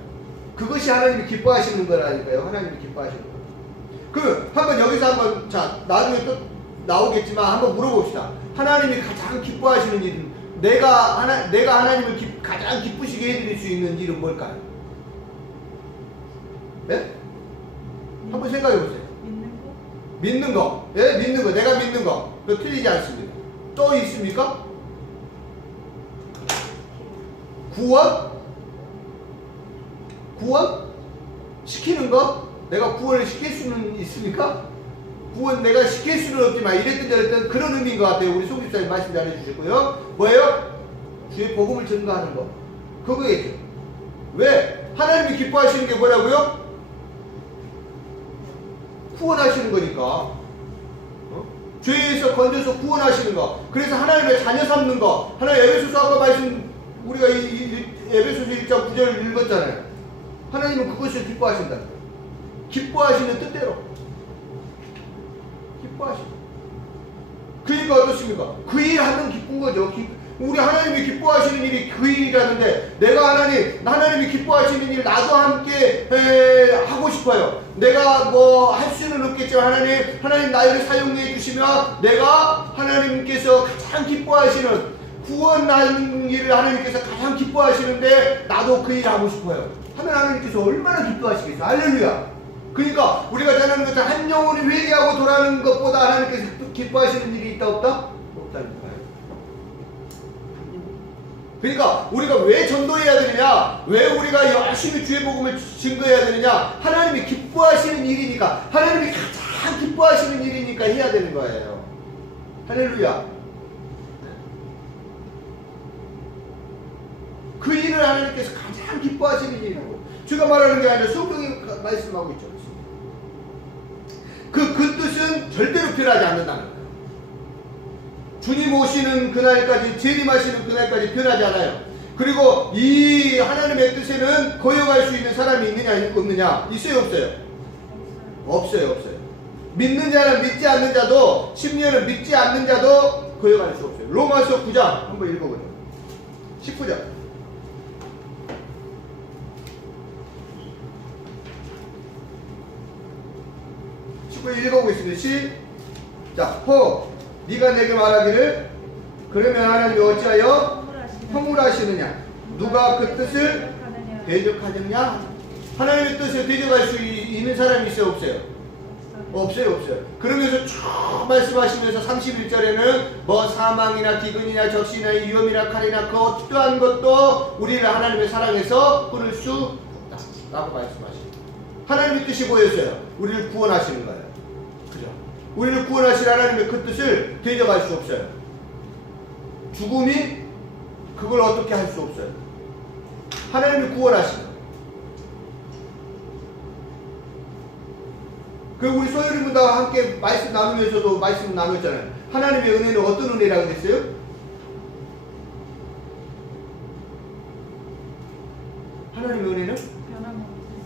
그것이 하나님이 기뻐하시는 거라니까요. 하나님이 기뻐하시는 거. 그 한번 여기서 한번, 자, 나중에 또 나오겠지만 한번 물어봅시다. 하나님이 가장 기뻐하시는 일은, 내가 하나님을 가장 기쁘시게 해드릴 수 있는 일은 뭘까요? 네? 한번 생각해 보세요. 믿는 거. 예? 믿는 거. 내가 믿는 거. 그거 틀리지 않습니다. 또 있습니까? 구원? 구원? 시키는 거? 내가 구원을 시킬 수는 있습니까? 구원 내가 시킬 수는 없지만 이랬든 저랬든 그런 의미인 것 같아요. 우리 송집사님 말씀 잘해주셨고요. 뭐예요? 주의 복음을 전가하는 거. 그거겠죠. 왜? 하나님이 기뻐하시는 게 뭐라고요? 구원하시는 거니까. 죄에서 건져서 구원하시는 거. 그래서 하나님의 자녀 삼는 거. 하나님 에베소서 아까 말씀 우리가 에베소서 1장 9절을 읽었잖아요. 하나님은 그것을 기뻐하신다. 기뻐하시는 뜻대로. 기뻐하시는. 그러니까 어떻습니까? 그 일 하면 기쁜 거죠. 우리 하나님이 기뻐하시는 일이 그 일이라는데 내가 하나님이 기뻐하시는 일 나도 함께 하고 싶어요. 내가 뭐 할 수는 없겠지만 하나님 나를 사용해 주시면 내가 하나님께서 가장 기뻐하시는 구원하는 일을 하나님께서 가장 기뻐하시는데 나도 그 일 하고 싶어요. 하면 하나님께서 얼마나 기뻐하시겠어요. 할렐루야. 그러니까 우리가 전하는 것처럼 한 영혼이 회개하고 돌아가는 것보다 하나님께서 기뻐하시는 일이 있다 없다? 없다는 거예요. 그러니까 우리가 왜 전도해야 되느냐? 왜 우리가 열심히 주의 복음을 증거해야 되느냐? 하나님이 기뻐하시는 일이니까, 하나님이 가장 기뻐하시는 일이니까 해야 되는 거예요. 할렐루야. 그 일을 하나님께서 가장 기뻐하시는 일이고, 제가 말하는 게 아니라 성경이 말씀하고 있죠. 그 뜻은 절대로 변하지 않는다는 거예요. 주님 오시는 그날까지, 재림하시는 그날까지 변하지 않아요. 그리고 이 하나님의 뜻에는 거역할 수 있는 사람이 있느냐 없느냐? 있어요 없어요? 없어요. 믿는 자는 믿지 않는 자도, 심지어는 믿지 않는 자도 거역할 수 없어요. 로마서 9장 한번 읽어보죠. 19장. 19절 읽어보겠습니다. 시작. 네가 내게 말하기를 그러면 하나님이 어찌하여 허물하시느냐? 누가 그 뜻을 대적하느냐? 하나님의 뜻을 대적할 수 있는 사람이 있어요 없어요? 없어요. 그러면서 쭉 말씀하시면서 31절에는 뭐 사망이나 기근이나 적시나 위험이나 칼이나 그 어떠한 것도 우리를 하나님의 사랑에서 끊을 수 없다 라고 말씀하십니다. 하나님의 뜻이 뭐였어요? 우리를 구원하시는 거예요. 그죠? 우리를 구원하실 하나님의 그 뜻을 대적할 수 없어요. 죽음이 그걸 어떻게 할 수 없어요. 하나님이 구원하시는 거예요. 그리고 우리 소율이 분들과 함께 말씀 나누면서도 말씀 나눴잖아요. 하나님의 은혜는 어떤 은혜라고 그랬어요? 하나님의 은혜는?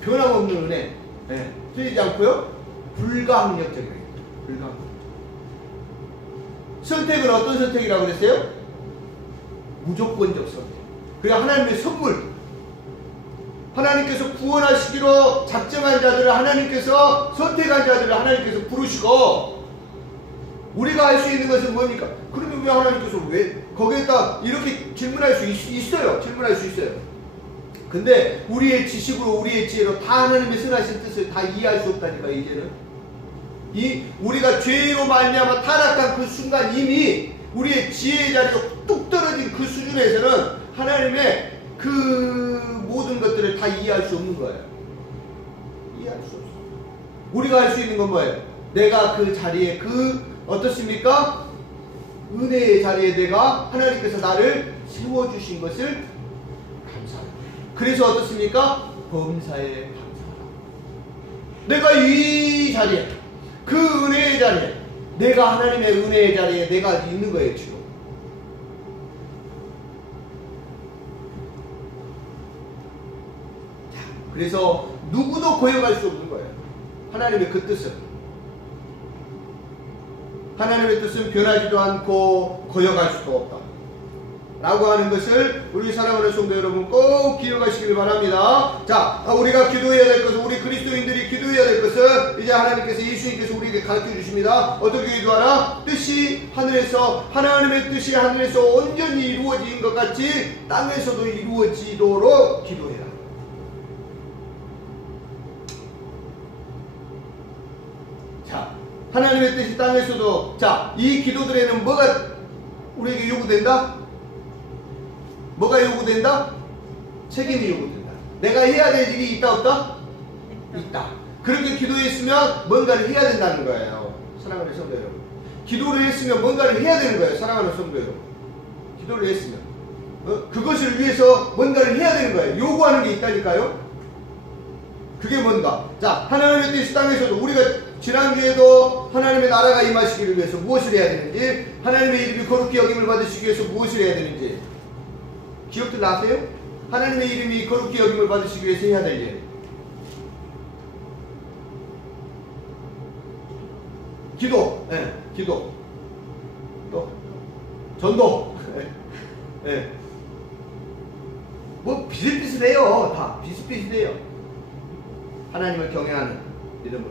변함없는 은혜. 네. 틀리지 않고요. 불가항력적인 은혜. 불가항력. 선택은 어떤 선택이라고 그랬어요? 무조건적 선택. 그리고 하나님의 선물. 하나님께서 구원하시기로 작정한 자들을 하나님께서 선택한 자들을 하나님께서 부르시고 우리가 할 수 있는 것은 뭡니까? 그러면 왜 하나님께서 왜 거기에다 이렇게 질문할 수 있어요. 질문할 수 있어요. 근데 우리의 지식으로 우리의 지혜로 다 하나님의 선하신 뜻을 다 이해할 수 없다니까 이제는. 우리가 죄로 말미암아 타락한 그 순간 이미 우리의 지혜의 자리가 뚝 떨어진 그 수준에서는 하나님의 그 모든 것들을 다 이해할 수 없는 거예요. 이해할 수 없어. 우리가 할 수 있는 건 뭐예요? 내가 그 자리에 어떻습니까? 은혜의 자리에 내가 하나님께서 나를 세워주신 것을 감사합니다. 그래서 어떻습니까? 범사에 감사하라. 내가 이 자리에, 그 은혜의 자리에, 내가 하나님의 은혜의 자리에 내가 있는 거예요, 지금. 자, 그래서 누구도 거역할 수 없는 거예요. 하나님의 그 뜻은. 하나님의 뜻은 변하지도 않고 거역할 수도 없다 라고 하는 것을 우리 사랑하는 성도 여러분 꼭 기억하시길 바랍니다. 자, 우리가 기도해야 될 것은, 우리 그리스도인들이 기도해야 될 것은 이제 하나님께서, 예수님께서 우리에게 가르쳐 주십니다. 어떻게 기도하라? 뜻이 하늘에서, 하나님의 뜻이 하늘에서 온전히 이루어진 것 같이 땅에서도 이루어지도록 기도해라. 자, 하나님의 뜻이 땅에서도, 자, 이 기도들에는 뭐가 우리에게 요구된다? 뭐가 요구된다? 책임이 요구된다. 내가 해야 될 일이 있다 없다? 있다. 그렇게 기도했으면 뭔가를 해야 된다는 거예요. 사랑하는 성도 여러분. 기도를 했으면 뭔가를 해야 되는 거예요. 사랑하는 성도 여러분. 기도를 했으면 그것을 위해서 뭔가를 해야 되는 거예요. 요구하는 게 있다니까요. 그게 뭔가? 자, 하나님의 뜻이 땅에서도, 우리가 지난주에도 하나님의 나라가 임하시기를 위해서 무엇을 해야 되는지, 하나님의 이름이 거룩히 여김을 받으시기 위해서 무엇을 해야 되는지 기억들 나세요? 하나님의 이름이 거룩히 여김을 받으시기 위해서 해야 될 일. 기도, 네, 기도. 또 전도. 네. 뭐 비슷비슷해요. 다 비슷비슷해요. 하나님을 경외하는 이름으로,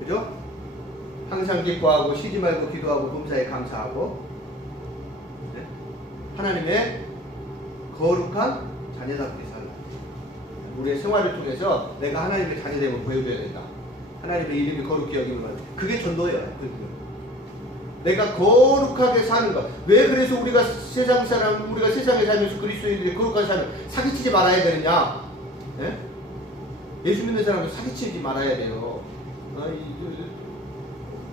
그죠? 항상 기뻐하고 쉬지 말고 기도하고 범사에 감사하고, 네? 하나님의 거룩한 자녀답게 살라. 우리의 생활을 통해서 내가 하나님의 자녀됨을 보여줘야 된다. 하나님의 이름이 거룩히 여김을 받는, 그게 전도예요. 내가 거룩하게 사는 것. 왜 그래서 우리가 세상에 살면서 그리스도인들이 거룩한 삶을 사기치지 말아야 되느냐? 네? 예수 믿는 사람은 사기치지 말아야 돼요.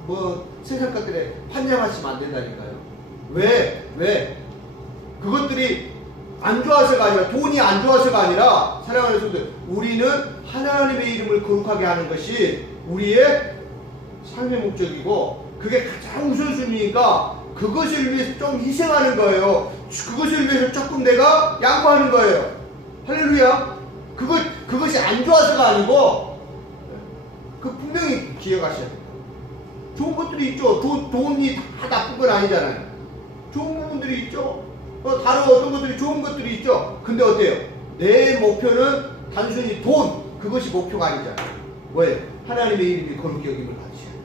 뭐 세상 것들에 판장하시면 안 된다니까요. 왜? 그것들이 안 좋아서가 아니라, 돈이 안 좋아서가 아니라, 사랑하는 성도들, 우리는 하나님의 이름을 거룩하게 하는 것이 우리의 삶의 목적이고, 그게 가장 우선순위니까 그것을 위해서 좀 희생하는 거예요. 그것을 위해서 조금 내가 양보하는 거예요. 할렐루야. 그것이 안 좋아서가 아니고, 분명히 기억하셔야 돼요. 좋은 것들이 있죠. 돈이 다 나쁜 건 아니잖아요. 좋은 부분들이 있죠. 다른 어떤 것들이 좋은 것들이 있죠. 근데 어때요? 내 목표는 단순히 돈, 그것이 목표가 아니잖아요. 뭐예요? 하나님의 이름이 거룩히 여김을 받으셔야 돼요.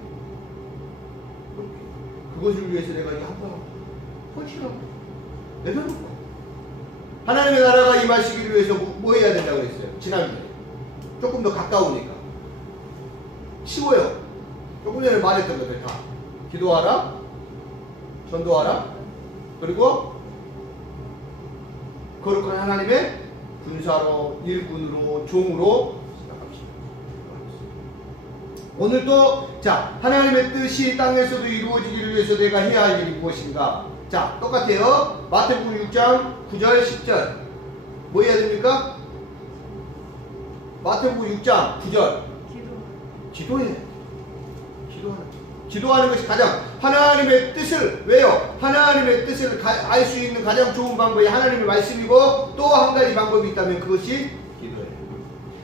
그것을 위해서 내가 양보하고 헌신하고 내려놓고, 하나님의 나라가 임하시기를 위해서 뭐 해야 된다고 그랬어요? 지난주에 조금 더 가까우니까 쉬워요. 조금 전에 말했던 것들 다 기도하라, 전도하라, 그리고 거룩한 하나님의 군사로, 일꾼으로, 종으로 시작합시다. 오늘도, 자, 하나님의 뜻이 땅에서도 이루어지기를 위해서 내가 해야 할 일이 무엇인가? 자, 똑같아요. 마태복음 6장 9절 10절 뭐 해야 됩니까? 마태복음 6장 9절 기도해. 기도하는 것이 가장 하나님의 뜻을, 왜요? 하나님의 뜻을 알 수 있는 가장 좋은 방법이 하나님의 말씀이고, 또 한 가지 방법이 있다면 그것이 기도예요.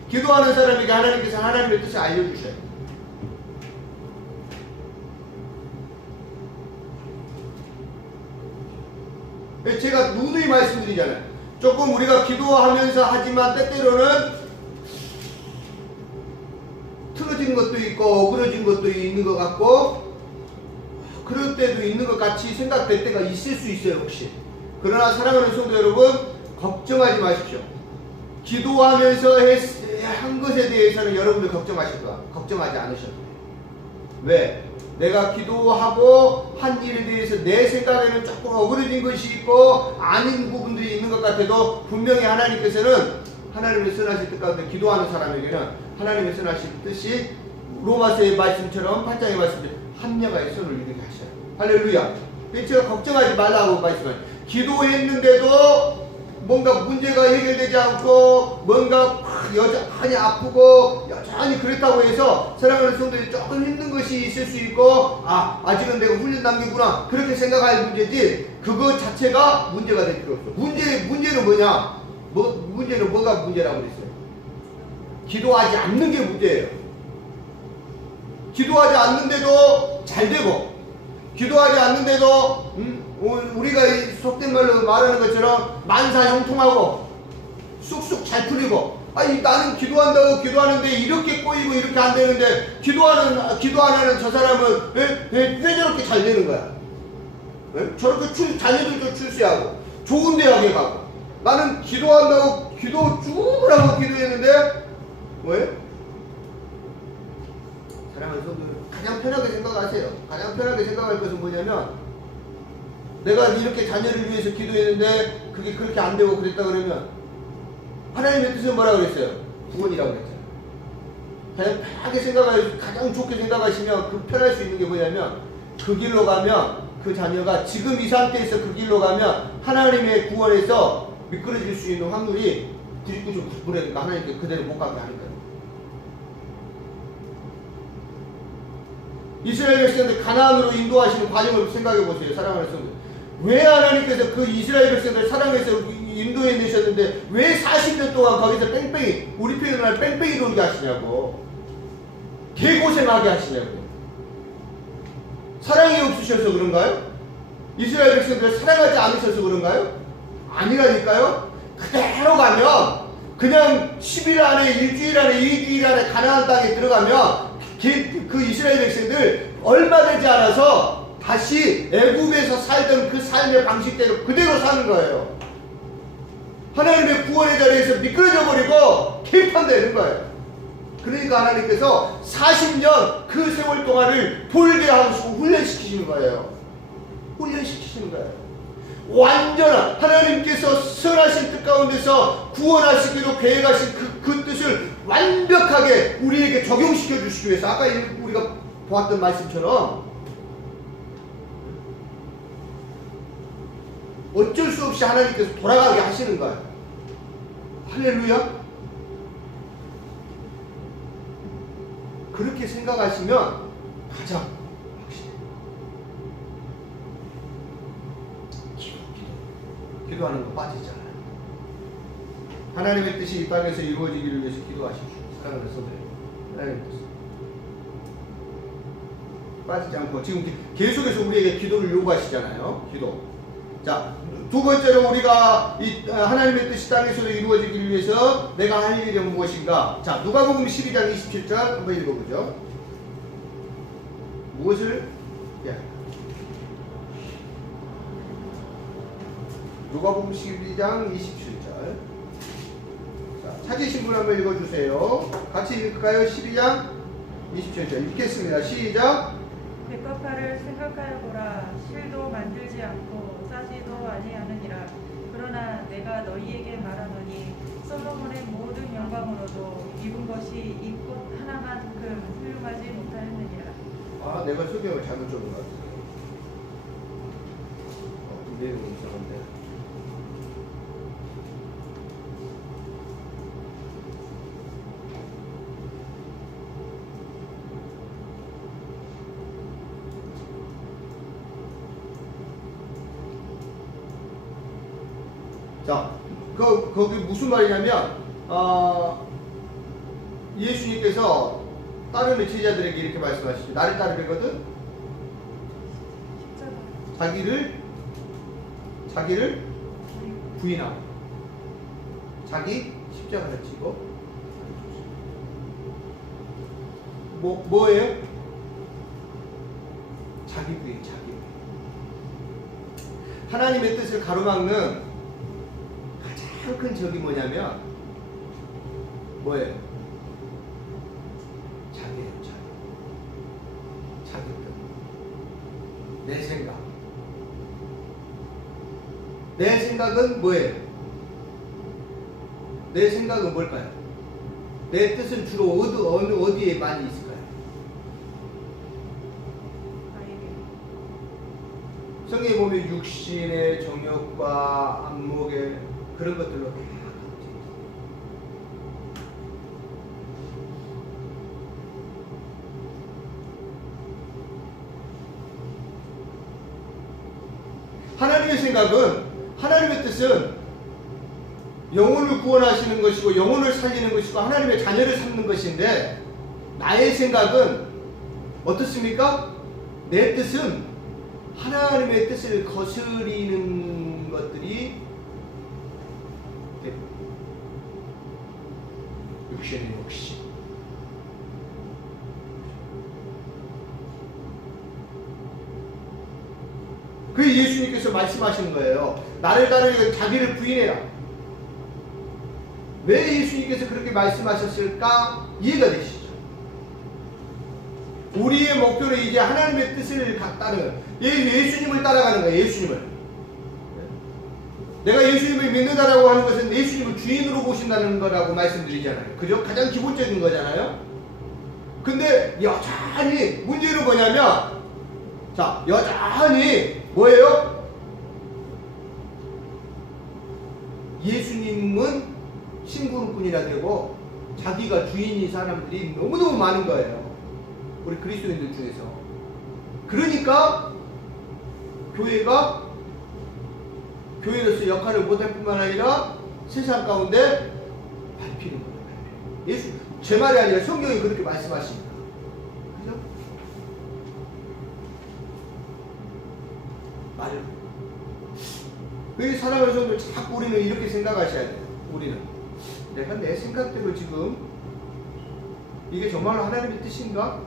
기도하는 사람에게 하나님께서 하나님의 뜻을 알려주셔요. 제가 누누이 말씀드리잖아요. 조금 우리가 기도하면서 하지만 때때로는 틀어진 것도 있고 어그러진 것도 있는 것 같고, 그럴 때도 있는 것 같이 생각될 때가 있을 수 있어요, 혹시. 그러나 사랑하는 성도 여러분, 걱정하지 마십시오. 기도하면서 한 것에 대해서는 여러분들 걱정하지 않으셔도 돼요. 왜? 내가 기도하고 한 일에 대해서 내 생각에는 조금 어그러진 것이 있고 아닌 부분들이 있는 것 같아도 분명히 하나님께서는 하나님의 선하신 뜻 가운데 기도하는 사람에게는 하나님의 선하신 뜻이 로마서의 말씀처럼 8장의 말씀처럼 합력하여 손을 이루게 하셔요. 할렐루야. 제가 걱정하지 말라고 말씀해요. 기도했는데도 뭔가 문제가 해결되지 않고 뭔가 여전히 아프고 여전히 그렇다고 해서 사랑하는 성도들이 조금 힘든 것이 있을 수 있고 아직은 내가 훈련 단계구나 그렇게 생각할 문제지 그것 자체가 문제가 될 필요 없어. 문제는 뭐냐? 문제는 뭐가 문제라고 그랬어요? 기도하지 않는 게 문제예요. 기도하지 않는데도 잘 되고 기도하지 않는데도 우리가 속된 말로 말하는 것처럼 만사형통하고 쑥쑥 잘 풀리고 나는 기도한다고 기도하는데 이렇게 꼬이고 이렇게 안 되는데 기도 안 하는 저 사람은 왜 저렇게 잘 되는 거야? 저렇게 자녀들도 출세하고 좋은 대학에 가고 나는 기도한다고 기도 쭉 하고 기도했는데 왜? 사랑하는 성도들 가장 편하게 생각하세요. 가장 편하게 생각할 것은 뭐냐면 내가 이렇게 자녀를 위해서 기도했는데 그게 그렇게 안 되고 그랬다 그러면 하나님의 뜻은 뭐라고 그랬어요? 구원이라고 그랬잖아요. 가장 편하게 생각하시고 가장 좋게 생각하시면 그 편할 수 있는 게 뭐냐면 그 길로 가면 그 자녀가 지금 이 상태에서 그 길로 가면 하나님의 구원에서 미끄러질 수 있는 확률이 99.9%니까 하나님께 그대로 못 가게 하는 거예요. 이스라엘 백성들 가나안으로 인도하시는 과정을 생각해 보세요. 사랑하는 성도. 왜 하나님께서 그 이스라엘 백성들 사랑해서 인도해 내셨는데 왜 40년 동안 거기서 뺑뺑이 우리 표현을 뺑뺑이 돌게 하시냐고. 개고생하게 하시냐고. 사랑이 없으셔서 그런가요? 이스라엘 백성들 사랑하지 않으셔서 그런가요? 아니라니까요. 그대로 가면 그냥 10일 안에 일주일 안에 2주일 안에 가나안 땅에 들어가면 그 이스라엘 백성들 얼마 되지 않아서 다시 애굽에서 살던 그 삶의 방식대로 그대로 사는 거예요. 하나님의 구원의 자리에서 미끄러져 버리고 개판되는 거예요. 그러니까 하나님께서 40년 그 세월 동안을 돌게 하시고 훈련시키시는 거예요. 훈련시키시는 거예요. 완전한 하나님께서 선하신 뜻 가운데서 구원하시기로 계획하신 그 뜻을 완벽하게 우리에게 적용시켜 주시기 위해서 아까 우리가 보았던 말씀처럼 어쩔 수 없이 하나님께서 돌아가게 하시는 거예요. 할렐루야. 그렇게 생각하시면 가장 기도하는 거 빠지잖아요. 하나님의 뜻이 이 땅에서 이루어지기를 위해서 기도하십시오. 사랑하는 성도들, 하나님의 뜻 빠지지 않고 지금 계속해서 우리에게 기도를 요구하시잖아요. 기도. 자, 두 번째로 우리가 이 하나님의 뜻이 땅에서 이루어지기를 위해서 내가 할 일이 무엇인가? 자, 누가복음 12장 27절 한번 읽어보죠. 무엇을? 누가복음 12장 27절. 자, 찾으신 분 한번 읽어주세요. 같이 읽을까요? 12장 27절 읽겠습니다. 시작. 백합화를 생각하여 보라. 실도 만들지 않고 싸지도 아니하느니라. 그러나 내가 너희에게 말하노니 솔로몬의 모든 영광으로도 입은 것이 이 꽃 하나만큼 훌륭하지 못하였느니라. 내가 성경을 잘못 적은 것 같아요. 내용이 이상한데. 자, 거기 무슨 말이냐면, 예수님께서 따르는 제자들에게 이렇게 말씀하시죠. 나를 따르거든 자기를 부인하고, 자기 십자가를 지고, 뭐예요? 자기 부인. 하나님의 뜻을 가로막는 가장 큰 적이 뭐냐면 뭐예요? 자기예요. 자기 뜻. 내 생각은 뭐예요? 내 생각은 뭘까요? 내 뜻은 주로 어디에 많이 있을까요? 나에게. 성경에 보면 육신의 정욕과 안목의 그런 것들로 다 하나님의 생각은, 하나님의 뜻은 영혼을 구원하시는 것이고 영혼을 살리는 것이고 하나님의 자녀를 삼는 것인데, 나의 생각은 어떻습니까? 내 뜻은 하나님의 뜻을 거스리는 것들이 육신의 욕심, 그 예수님께서 말씀하시는 거예요. 나를 따르려 자기를 부인해라. 왜 예수님께서 그렇게 말씀하셨을까? 이해가 되시죠? 우리의 목표는 이제 하나님의 뜻을 따르는, 예수님을 따라가는 거예요. 예수님을. 내가 예수님을 믿는다라고 하는 것은 예수님을 주인으로 보신다는 거라고 말씀드리잖아요. 그죠? 가장 기본적인 거잖아요. 근데 여전히 문제는 뭐냐면, 자, 여전히 뭐예요? 예수님은 심부름꾼이라 되고 자기가 주인인 사람들이 너무너무 많은 거예요. 우리 그리스도인들 중에서. 그러니까 교회로서 역할을 못할 뿐만 아니라 세상 가운데 밟히는 거예요. 예수, 제 말이 아니라 성경이 그렇게 말씀하십니다. 그죠? 말을. 그 사랑하는 성도들, 자꾸 우리는 이렇게 생각하셔야 돼요. 우리는 내가 내 생각대로 지금 이게 정말로 하나님의 뜻인가?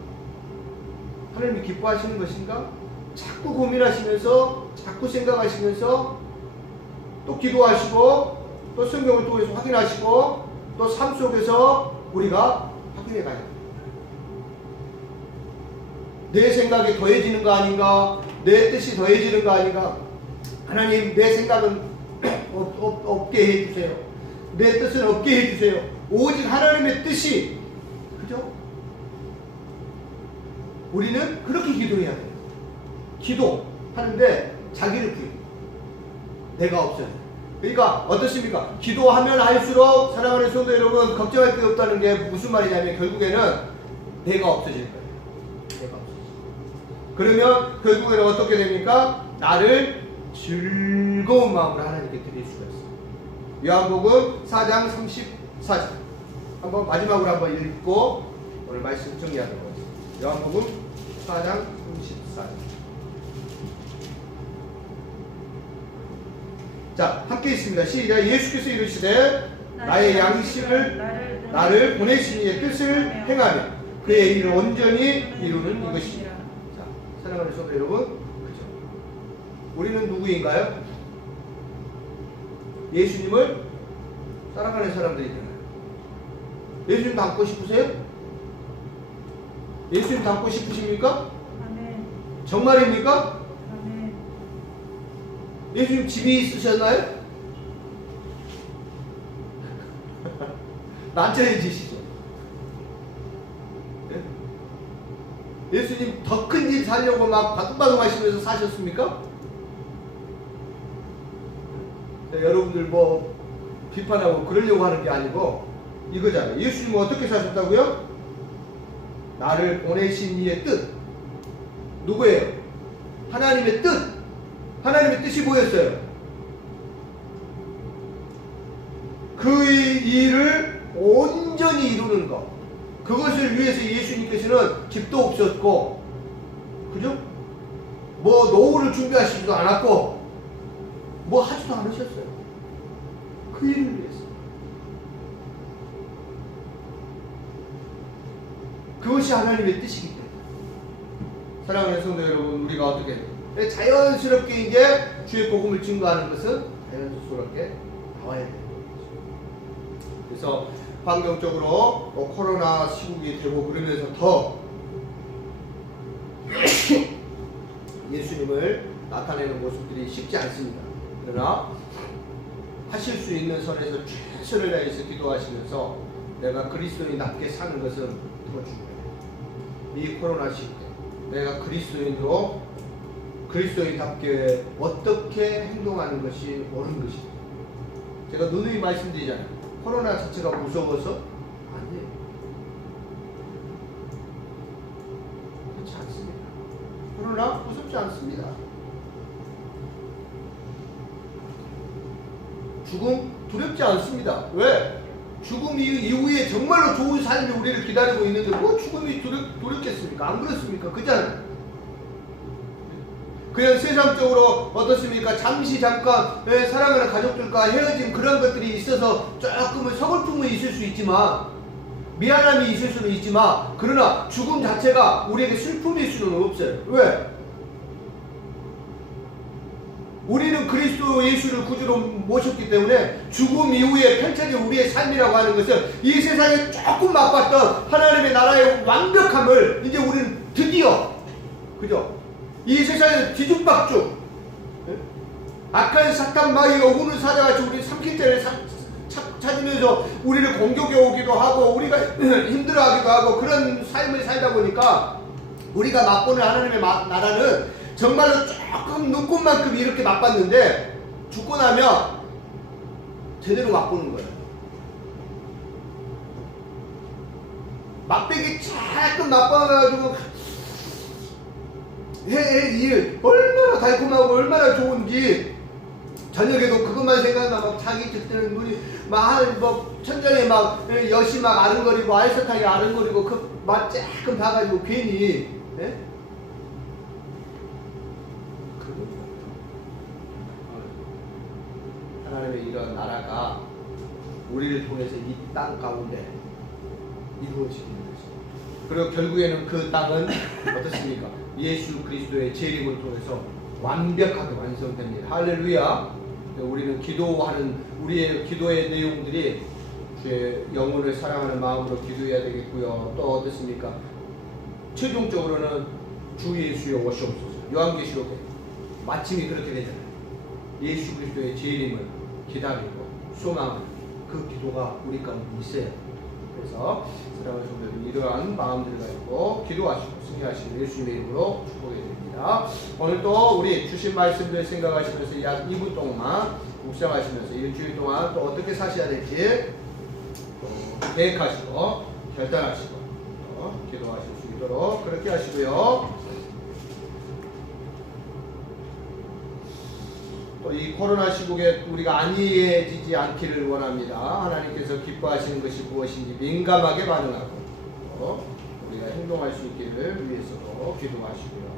하나님이 기뻐하시는 것인가? 자꾸 고민하시면서, 자꾸 생각하시면서, 또 기도하시고, 또 성경을 통해서 확인하시고, 또 삶 속에서 우리가 확인해 가야 됩니다. 내 생각이 더해지는 거 아닌가? 내 뜻이 더해지는 거 아닌가? 하나님, 내 생각은 없게 해주세요. 내 뜻은 없게 해주세요. 오직 하나님의 뜻이, 그죠? 우리는 그렇게 기도해야 돼요. 기도하는데 자기를 부인, 내가 없어요. 그러니까 어떻습니까? 기도하면 할수록, 사랑하는 성도 여러분, 걱정할 게 없다는 게 무슨 말이냐면 결국에는 내가 없어질 거예요. 내가 없어질 거예요. 그러면 결국에는 어떻게 됩니까? 나를 즐거운 마음으로 하나님께 드릴 수가 있어요. 요한복음 4장 34절 한번 마지막으로 한번 읽고 오늘 말씀 정리하도록 하겠습니다. 요한복음 4장 34절. 자, 함께 있습니다. 시작. 예수께서 이르시되 나의 양식을 나를 보내신 이의 뜻을 행하며 그의 일을 온전히 이루는 이것입니다. 자, 사랑하는 성도 여러분, 그죠? 우리는 누구인가요? 예수님을 사랑하는 사람들이잖아요. 예수님 닮고 싶으세요? 예수님 닮고 싶으십니까? 아멘. 정말입니까? 아멘. 예수님 집이 있으셨나요? 난처해 지시죠. 예수님 더 큰 집 살려고 막 바둥바둥 하시면서 사셨습니까? 여러분들 뭐 비판하고 그러려고 하는 게 아니고 이거잖아요. 예수님은 어떻게 사셨다고요? 나를 보내신 이의 뜻. 누구예요? 하나님의 뜻. 하나님의 뜻이 뭐였어요? 그의 일을 온전히 이루는 것. 그것을 위해서 예수님께서는 집도 없었고, 그죠? 뭐 노후를 준비하시지도 않았고, 뭐 하지도 않으셨어요. 그 일을 위해서. 그것이 하나님의 뜻이기 때문에. 사랑하는 성도 여러분, 우리가 어떻게 해요? 자연스럽게 이제 주의 복음을 증거하는 것은 자연스럽게 나와야 돼요. 그래서 환경적으로 코로나 시국이 되고 그러면서 더 예수님을 나타내는 모습들이 쉽지 않습니다. 그러나 하실 수 있는 선에서 최선을 다해서 기도하시면서 내가 그리스도인답게 사는 것은 더 중요해요. 이 코로나 시기에 내가 그리스도인답게 어떻게 행동하는 것이 옳은 것입니다. 제가 누누이 말씀드리잖아요. 코로나 자체가 무서워서 아니에요. 그렇지 않습니다. 코로나 무섭지 않습니다. 죽음 두렵지 않습니다. 왜? 죽음 이후에 정말로 좋은 삶이 우리를 기다리고 있는데 뭐 죽음이 두렵겠습니까? 안 그렇습니까? 그잖아요. 그냥 세상적으로 어떻습니까? 잠깐 사랑하는 가족들과 헤어진 그런 것들이 있어서 조금은 서글픔은 있을 수 있지만, 미안함이 있을 수는 있지만, 그러나 죽음 자체가 우리에게 슬픔일 수는 없어요. 왜? 우리는 그리스도 예수를 구주로 모셨기 때문에 죽음 이후에 펼쳐질 우리의 삶이라고 하는 것은 이 세상에 조금 맛봤던 하나님의 나라의 완벽함을 이제 우리는 드디어, 그죠? 이 세상에 뒤죽박죽 악한 사탄 마귀가 우는 사자같이 우리 삼킬 때를 찾으면서 우리를 공격해 오기도 하고 우리가 힘들어하기도 하고 그런 삶을 살다 보니까 우리가 맛보는 하나님의 나라는 정말로 조금 눈꽃만큼 이렇게 맛봤는데 죽고 나면 제대로 맛보는 거예요. 맛배기 조금 맛봐가지고 일 얼마나 달콤하고 얼마나 좋은지 저녁에도 그것만 생각나면 자기 듣는 눈이 막 천장에 막 엿이 막 아른거리고 알사탕이 아른거리고 그 맛 조금 봐가지고 괜히 하나님의 이런 나라가 우리를 통해서 이 땅 가운데 이루어지는 것입니다. 그리고 결국에는 그 땅은 어떻습니까? 예수 그리스도의 재림을 통해서 완벽하게 완성됩니다. 할렐루야. 우리는 기도하는 우리의 기도의 내용들이 주의 영혼을 사랑하는 마음으로 기도해야 되겠고요. 또 어떻습니까? 최종적으로는 주 예수의 오시옵소서. 요한계시록에 마침이 그렇게 되잖아요. 예수 그리스도의 재림을 기다리고 소망하는 그 기도가 우리 가운데 있어요. 그래서 사랑하는 성도들 이러한 마음들을 가지고 기도하시고 승리하시는 예수님의 이름으로 축복해드립니다. 오늘 또 우리 주신 말씀들 생각하시면서 약 2분 동안 묵상하시면서 일주일 동안 또 어떻게 사셔야 될지 계획하시고 결단하시고 기도하실 수 있도록 그렇게 하시고요. 또 이 코로나 시국에 우리가 안이해지지 않기를 원합니다. 하나님께서 기뻐하시는 것이 무엇인지 민감하게 반응하고 우리가 행동할 수 있기를 위해서도 기도하시고요.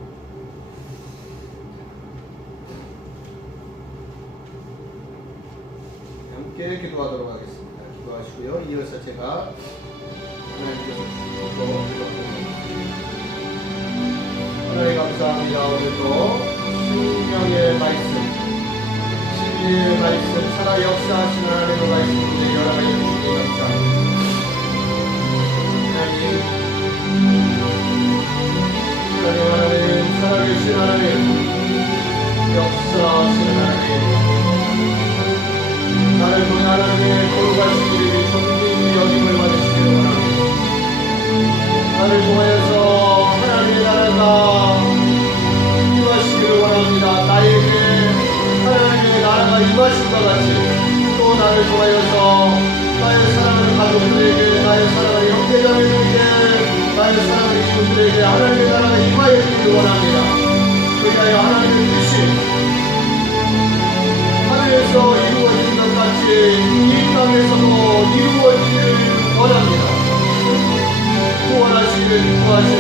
함께 기도하도록 하겠습니다. 기도하시고요. 이어서 제가 하나님께서 기도하겠습니다. 하나님 감사합니다. 오늘도 생명의 말씀 진리의 말씀, 살아 역사하시는 하나님의 말씀을 열어가여 주시기 감사합니다. 하나님, 살아계신 하나님, 역사하시는 하나님, 나를 통해 하나님의 거룩하신 이름이 존귀히 여김을 받으시기를 원합니다. 나를 통해서 하나님의 나라가 임하시기를 원합니다. 나에게 하나님의 나라가 임하신과 같이 또 나를 통하여서 나의 사랑하는 가족들에게, 나의 사랑하는 형제자매들에게, 나의 사랑하는 이웃들에게 하나님의 나라가 임하여 주기를 원합니다. 그리하여 하나님의 뜻이 하늘에서 이루어진 것 같이 이 땅에서도 이루어지기를 원합니다. 구원하시는 하나님,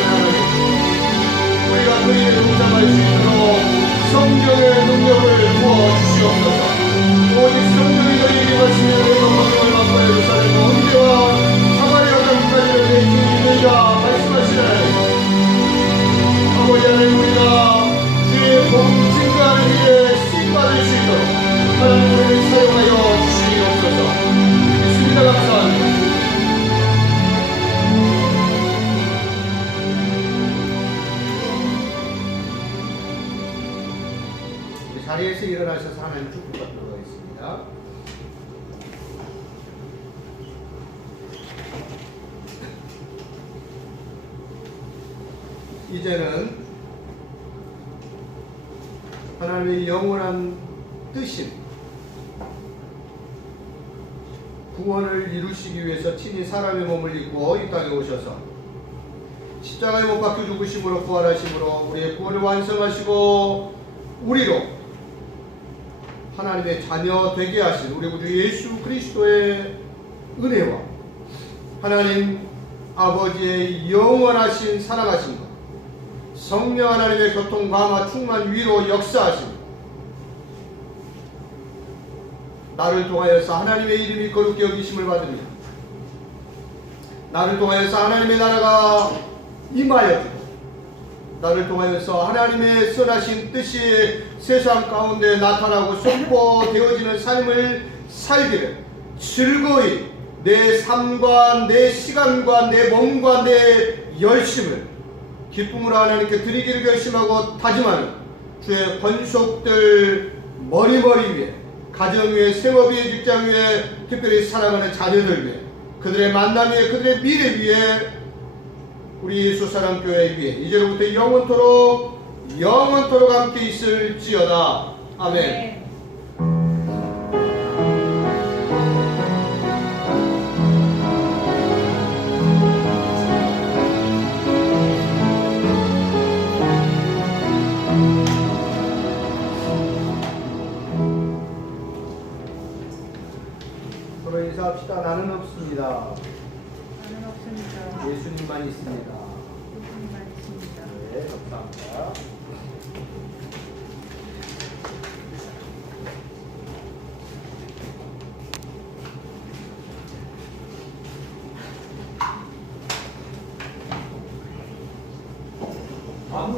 우리가 그 일을 동참할 수 있도록 성령의 능력을 부어주시옵소서. 오직 성령이 저희에게 가시면 영광을 받고 예루살렘 언제와 사마리아 땅까지를 내 주님을 자 말씀하시는 하나님, 아버지 하나님, 우리가 주의 복음 증거하는 일에 쓰임받을 수 있도록 하나님 우리를 사용하여 주시옵소서. 믿습니다. 감사합니다. 자리에서 일어나셔서 하나님 축복합니다. 이제는 하나님의 영원한 뜻인 구원을 이루시기 위해서 친히 사람의 몸을 입고 이 땅에 오셔서 십자가에 못 박혀 죽으심으로 부활하심으로 우리의 구원을 완성하시고 우리로 하나님의 자녀 되게 하신 우리 구주 예수 그리스도의 은혜와 하나님 아버지의 영원하신 사랑하심과 성령 하나님의 교통 감화 충만 위로 역사하심 나를 통하여서 하나님의 이름이 거룩히 여기심을 받으며 나를 통하여서 하나님의 나라가 임하여지고 나를 통하여서 하나님의 선하신 뜻이 세상 가운데 나타나고 선포되어지는 삶을 살기를 즐거이 내 삶과 내 시간과 내 몸과 내 열심을 기쁨으로 하나님께 드리기를 결심하고 다짐하는 주의 권속들 머리머리 위에 가정 위에 생업 위에 직장 위에 특별히 사랑하는 자녀들 위에 그들의 만남 위에 그들의 미래 위에 우리 예수 사랑 교회 위에 이제로부터 영원토록 함께 있을지어다. 아멘. 네. 서로 인사합시다. 나는 없습니다. 나는 없습니다. 예수님만 있습니다. 예수님만 있습니다. 네, 감사합니다.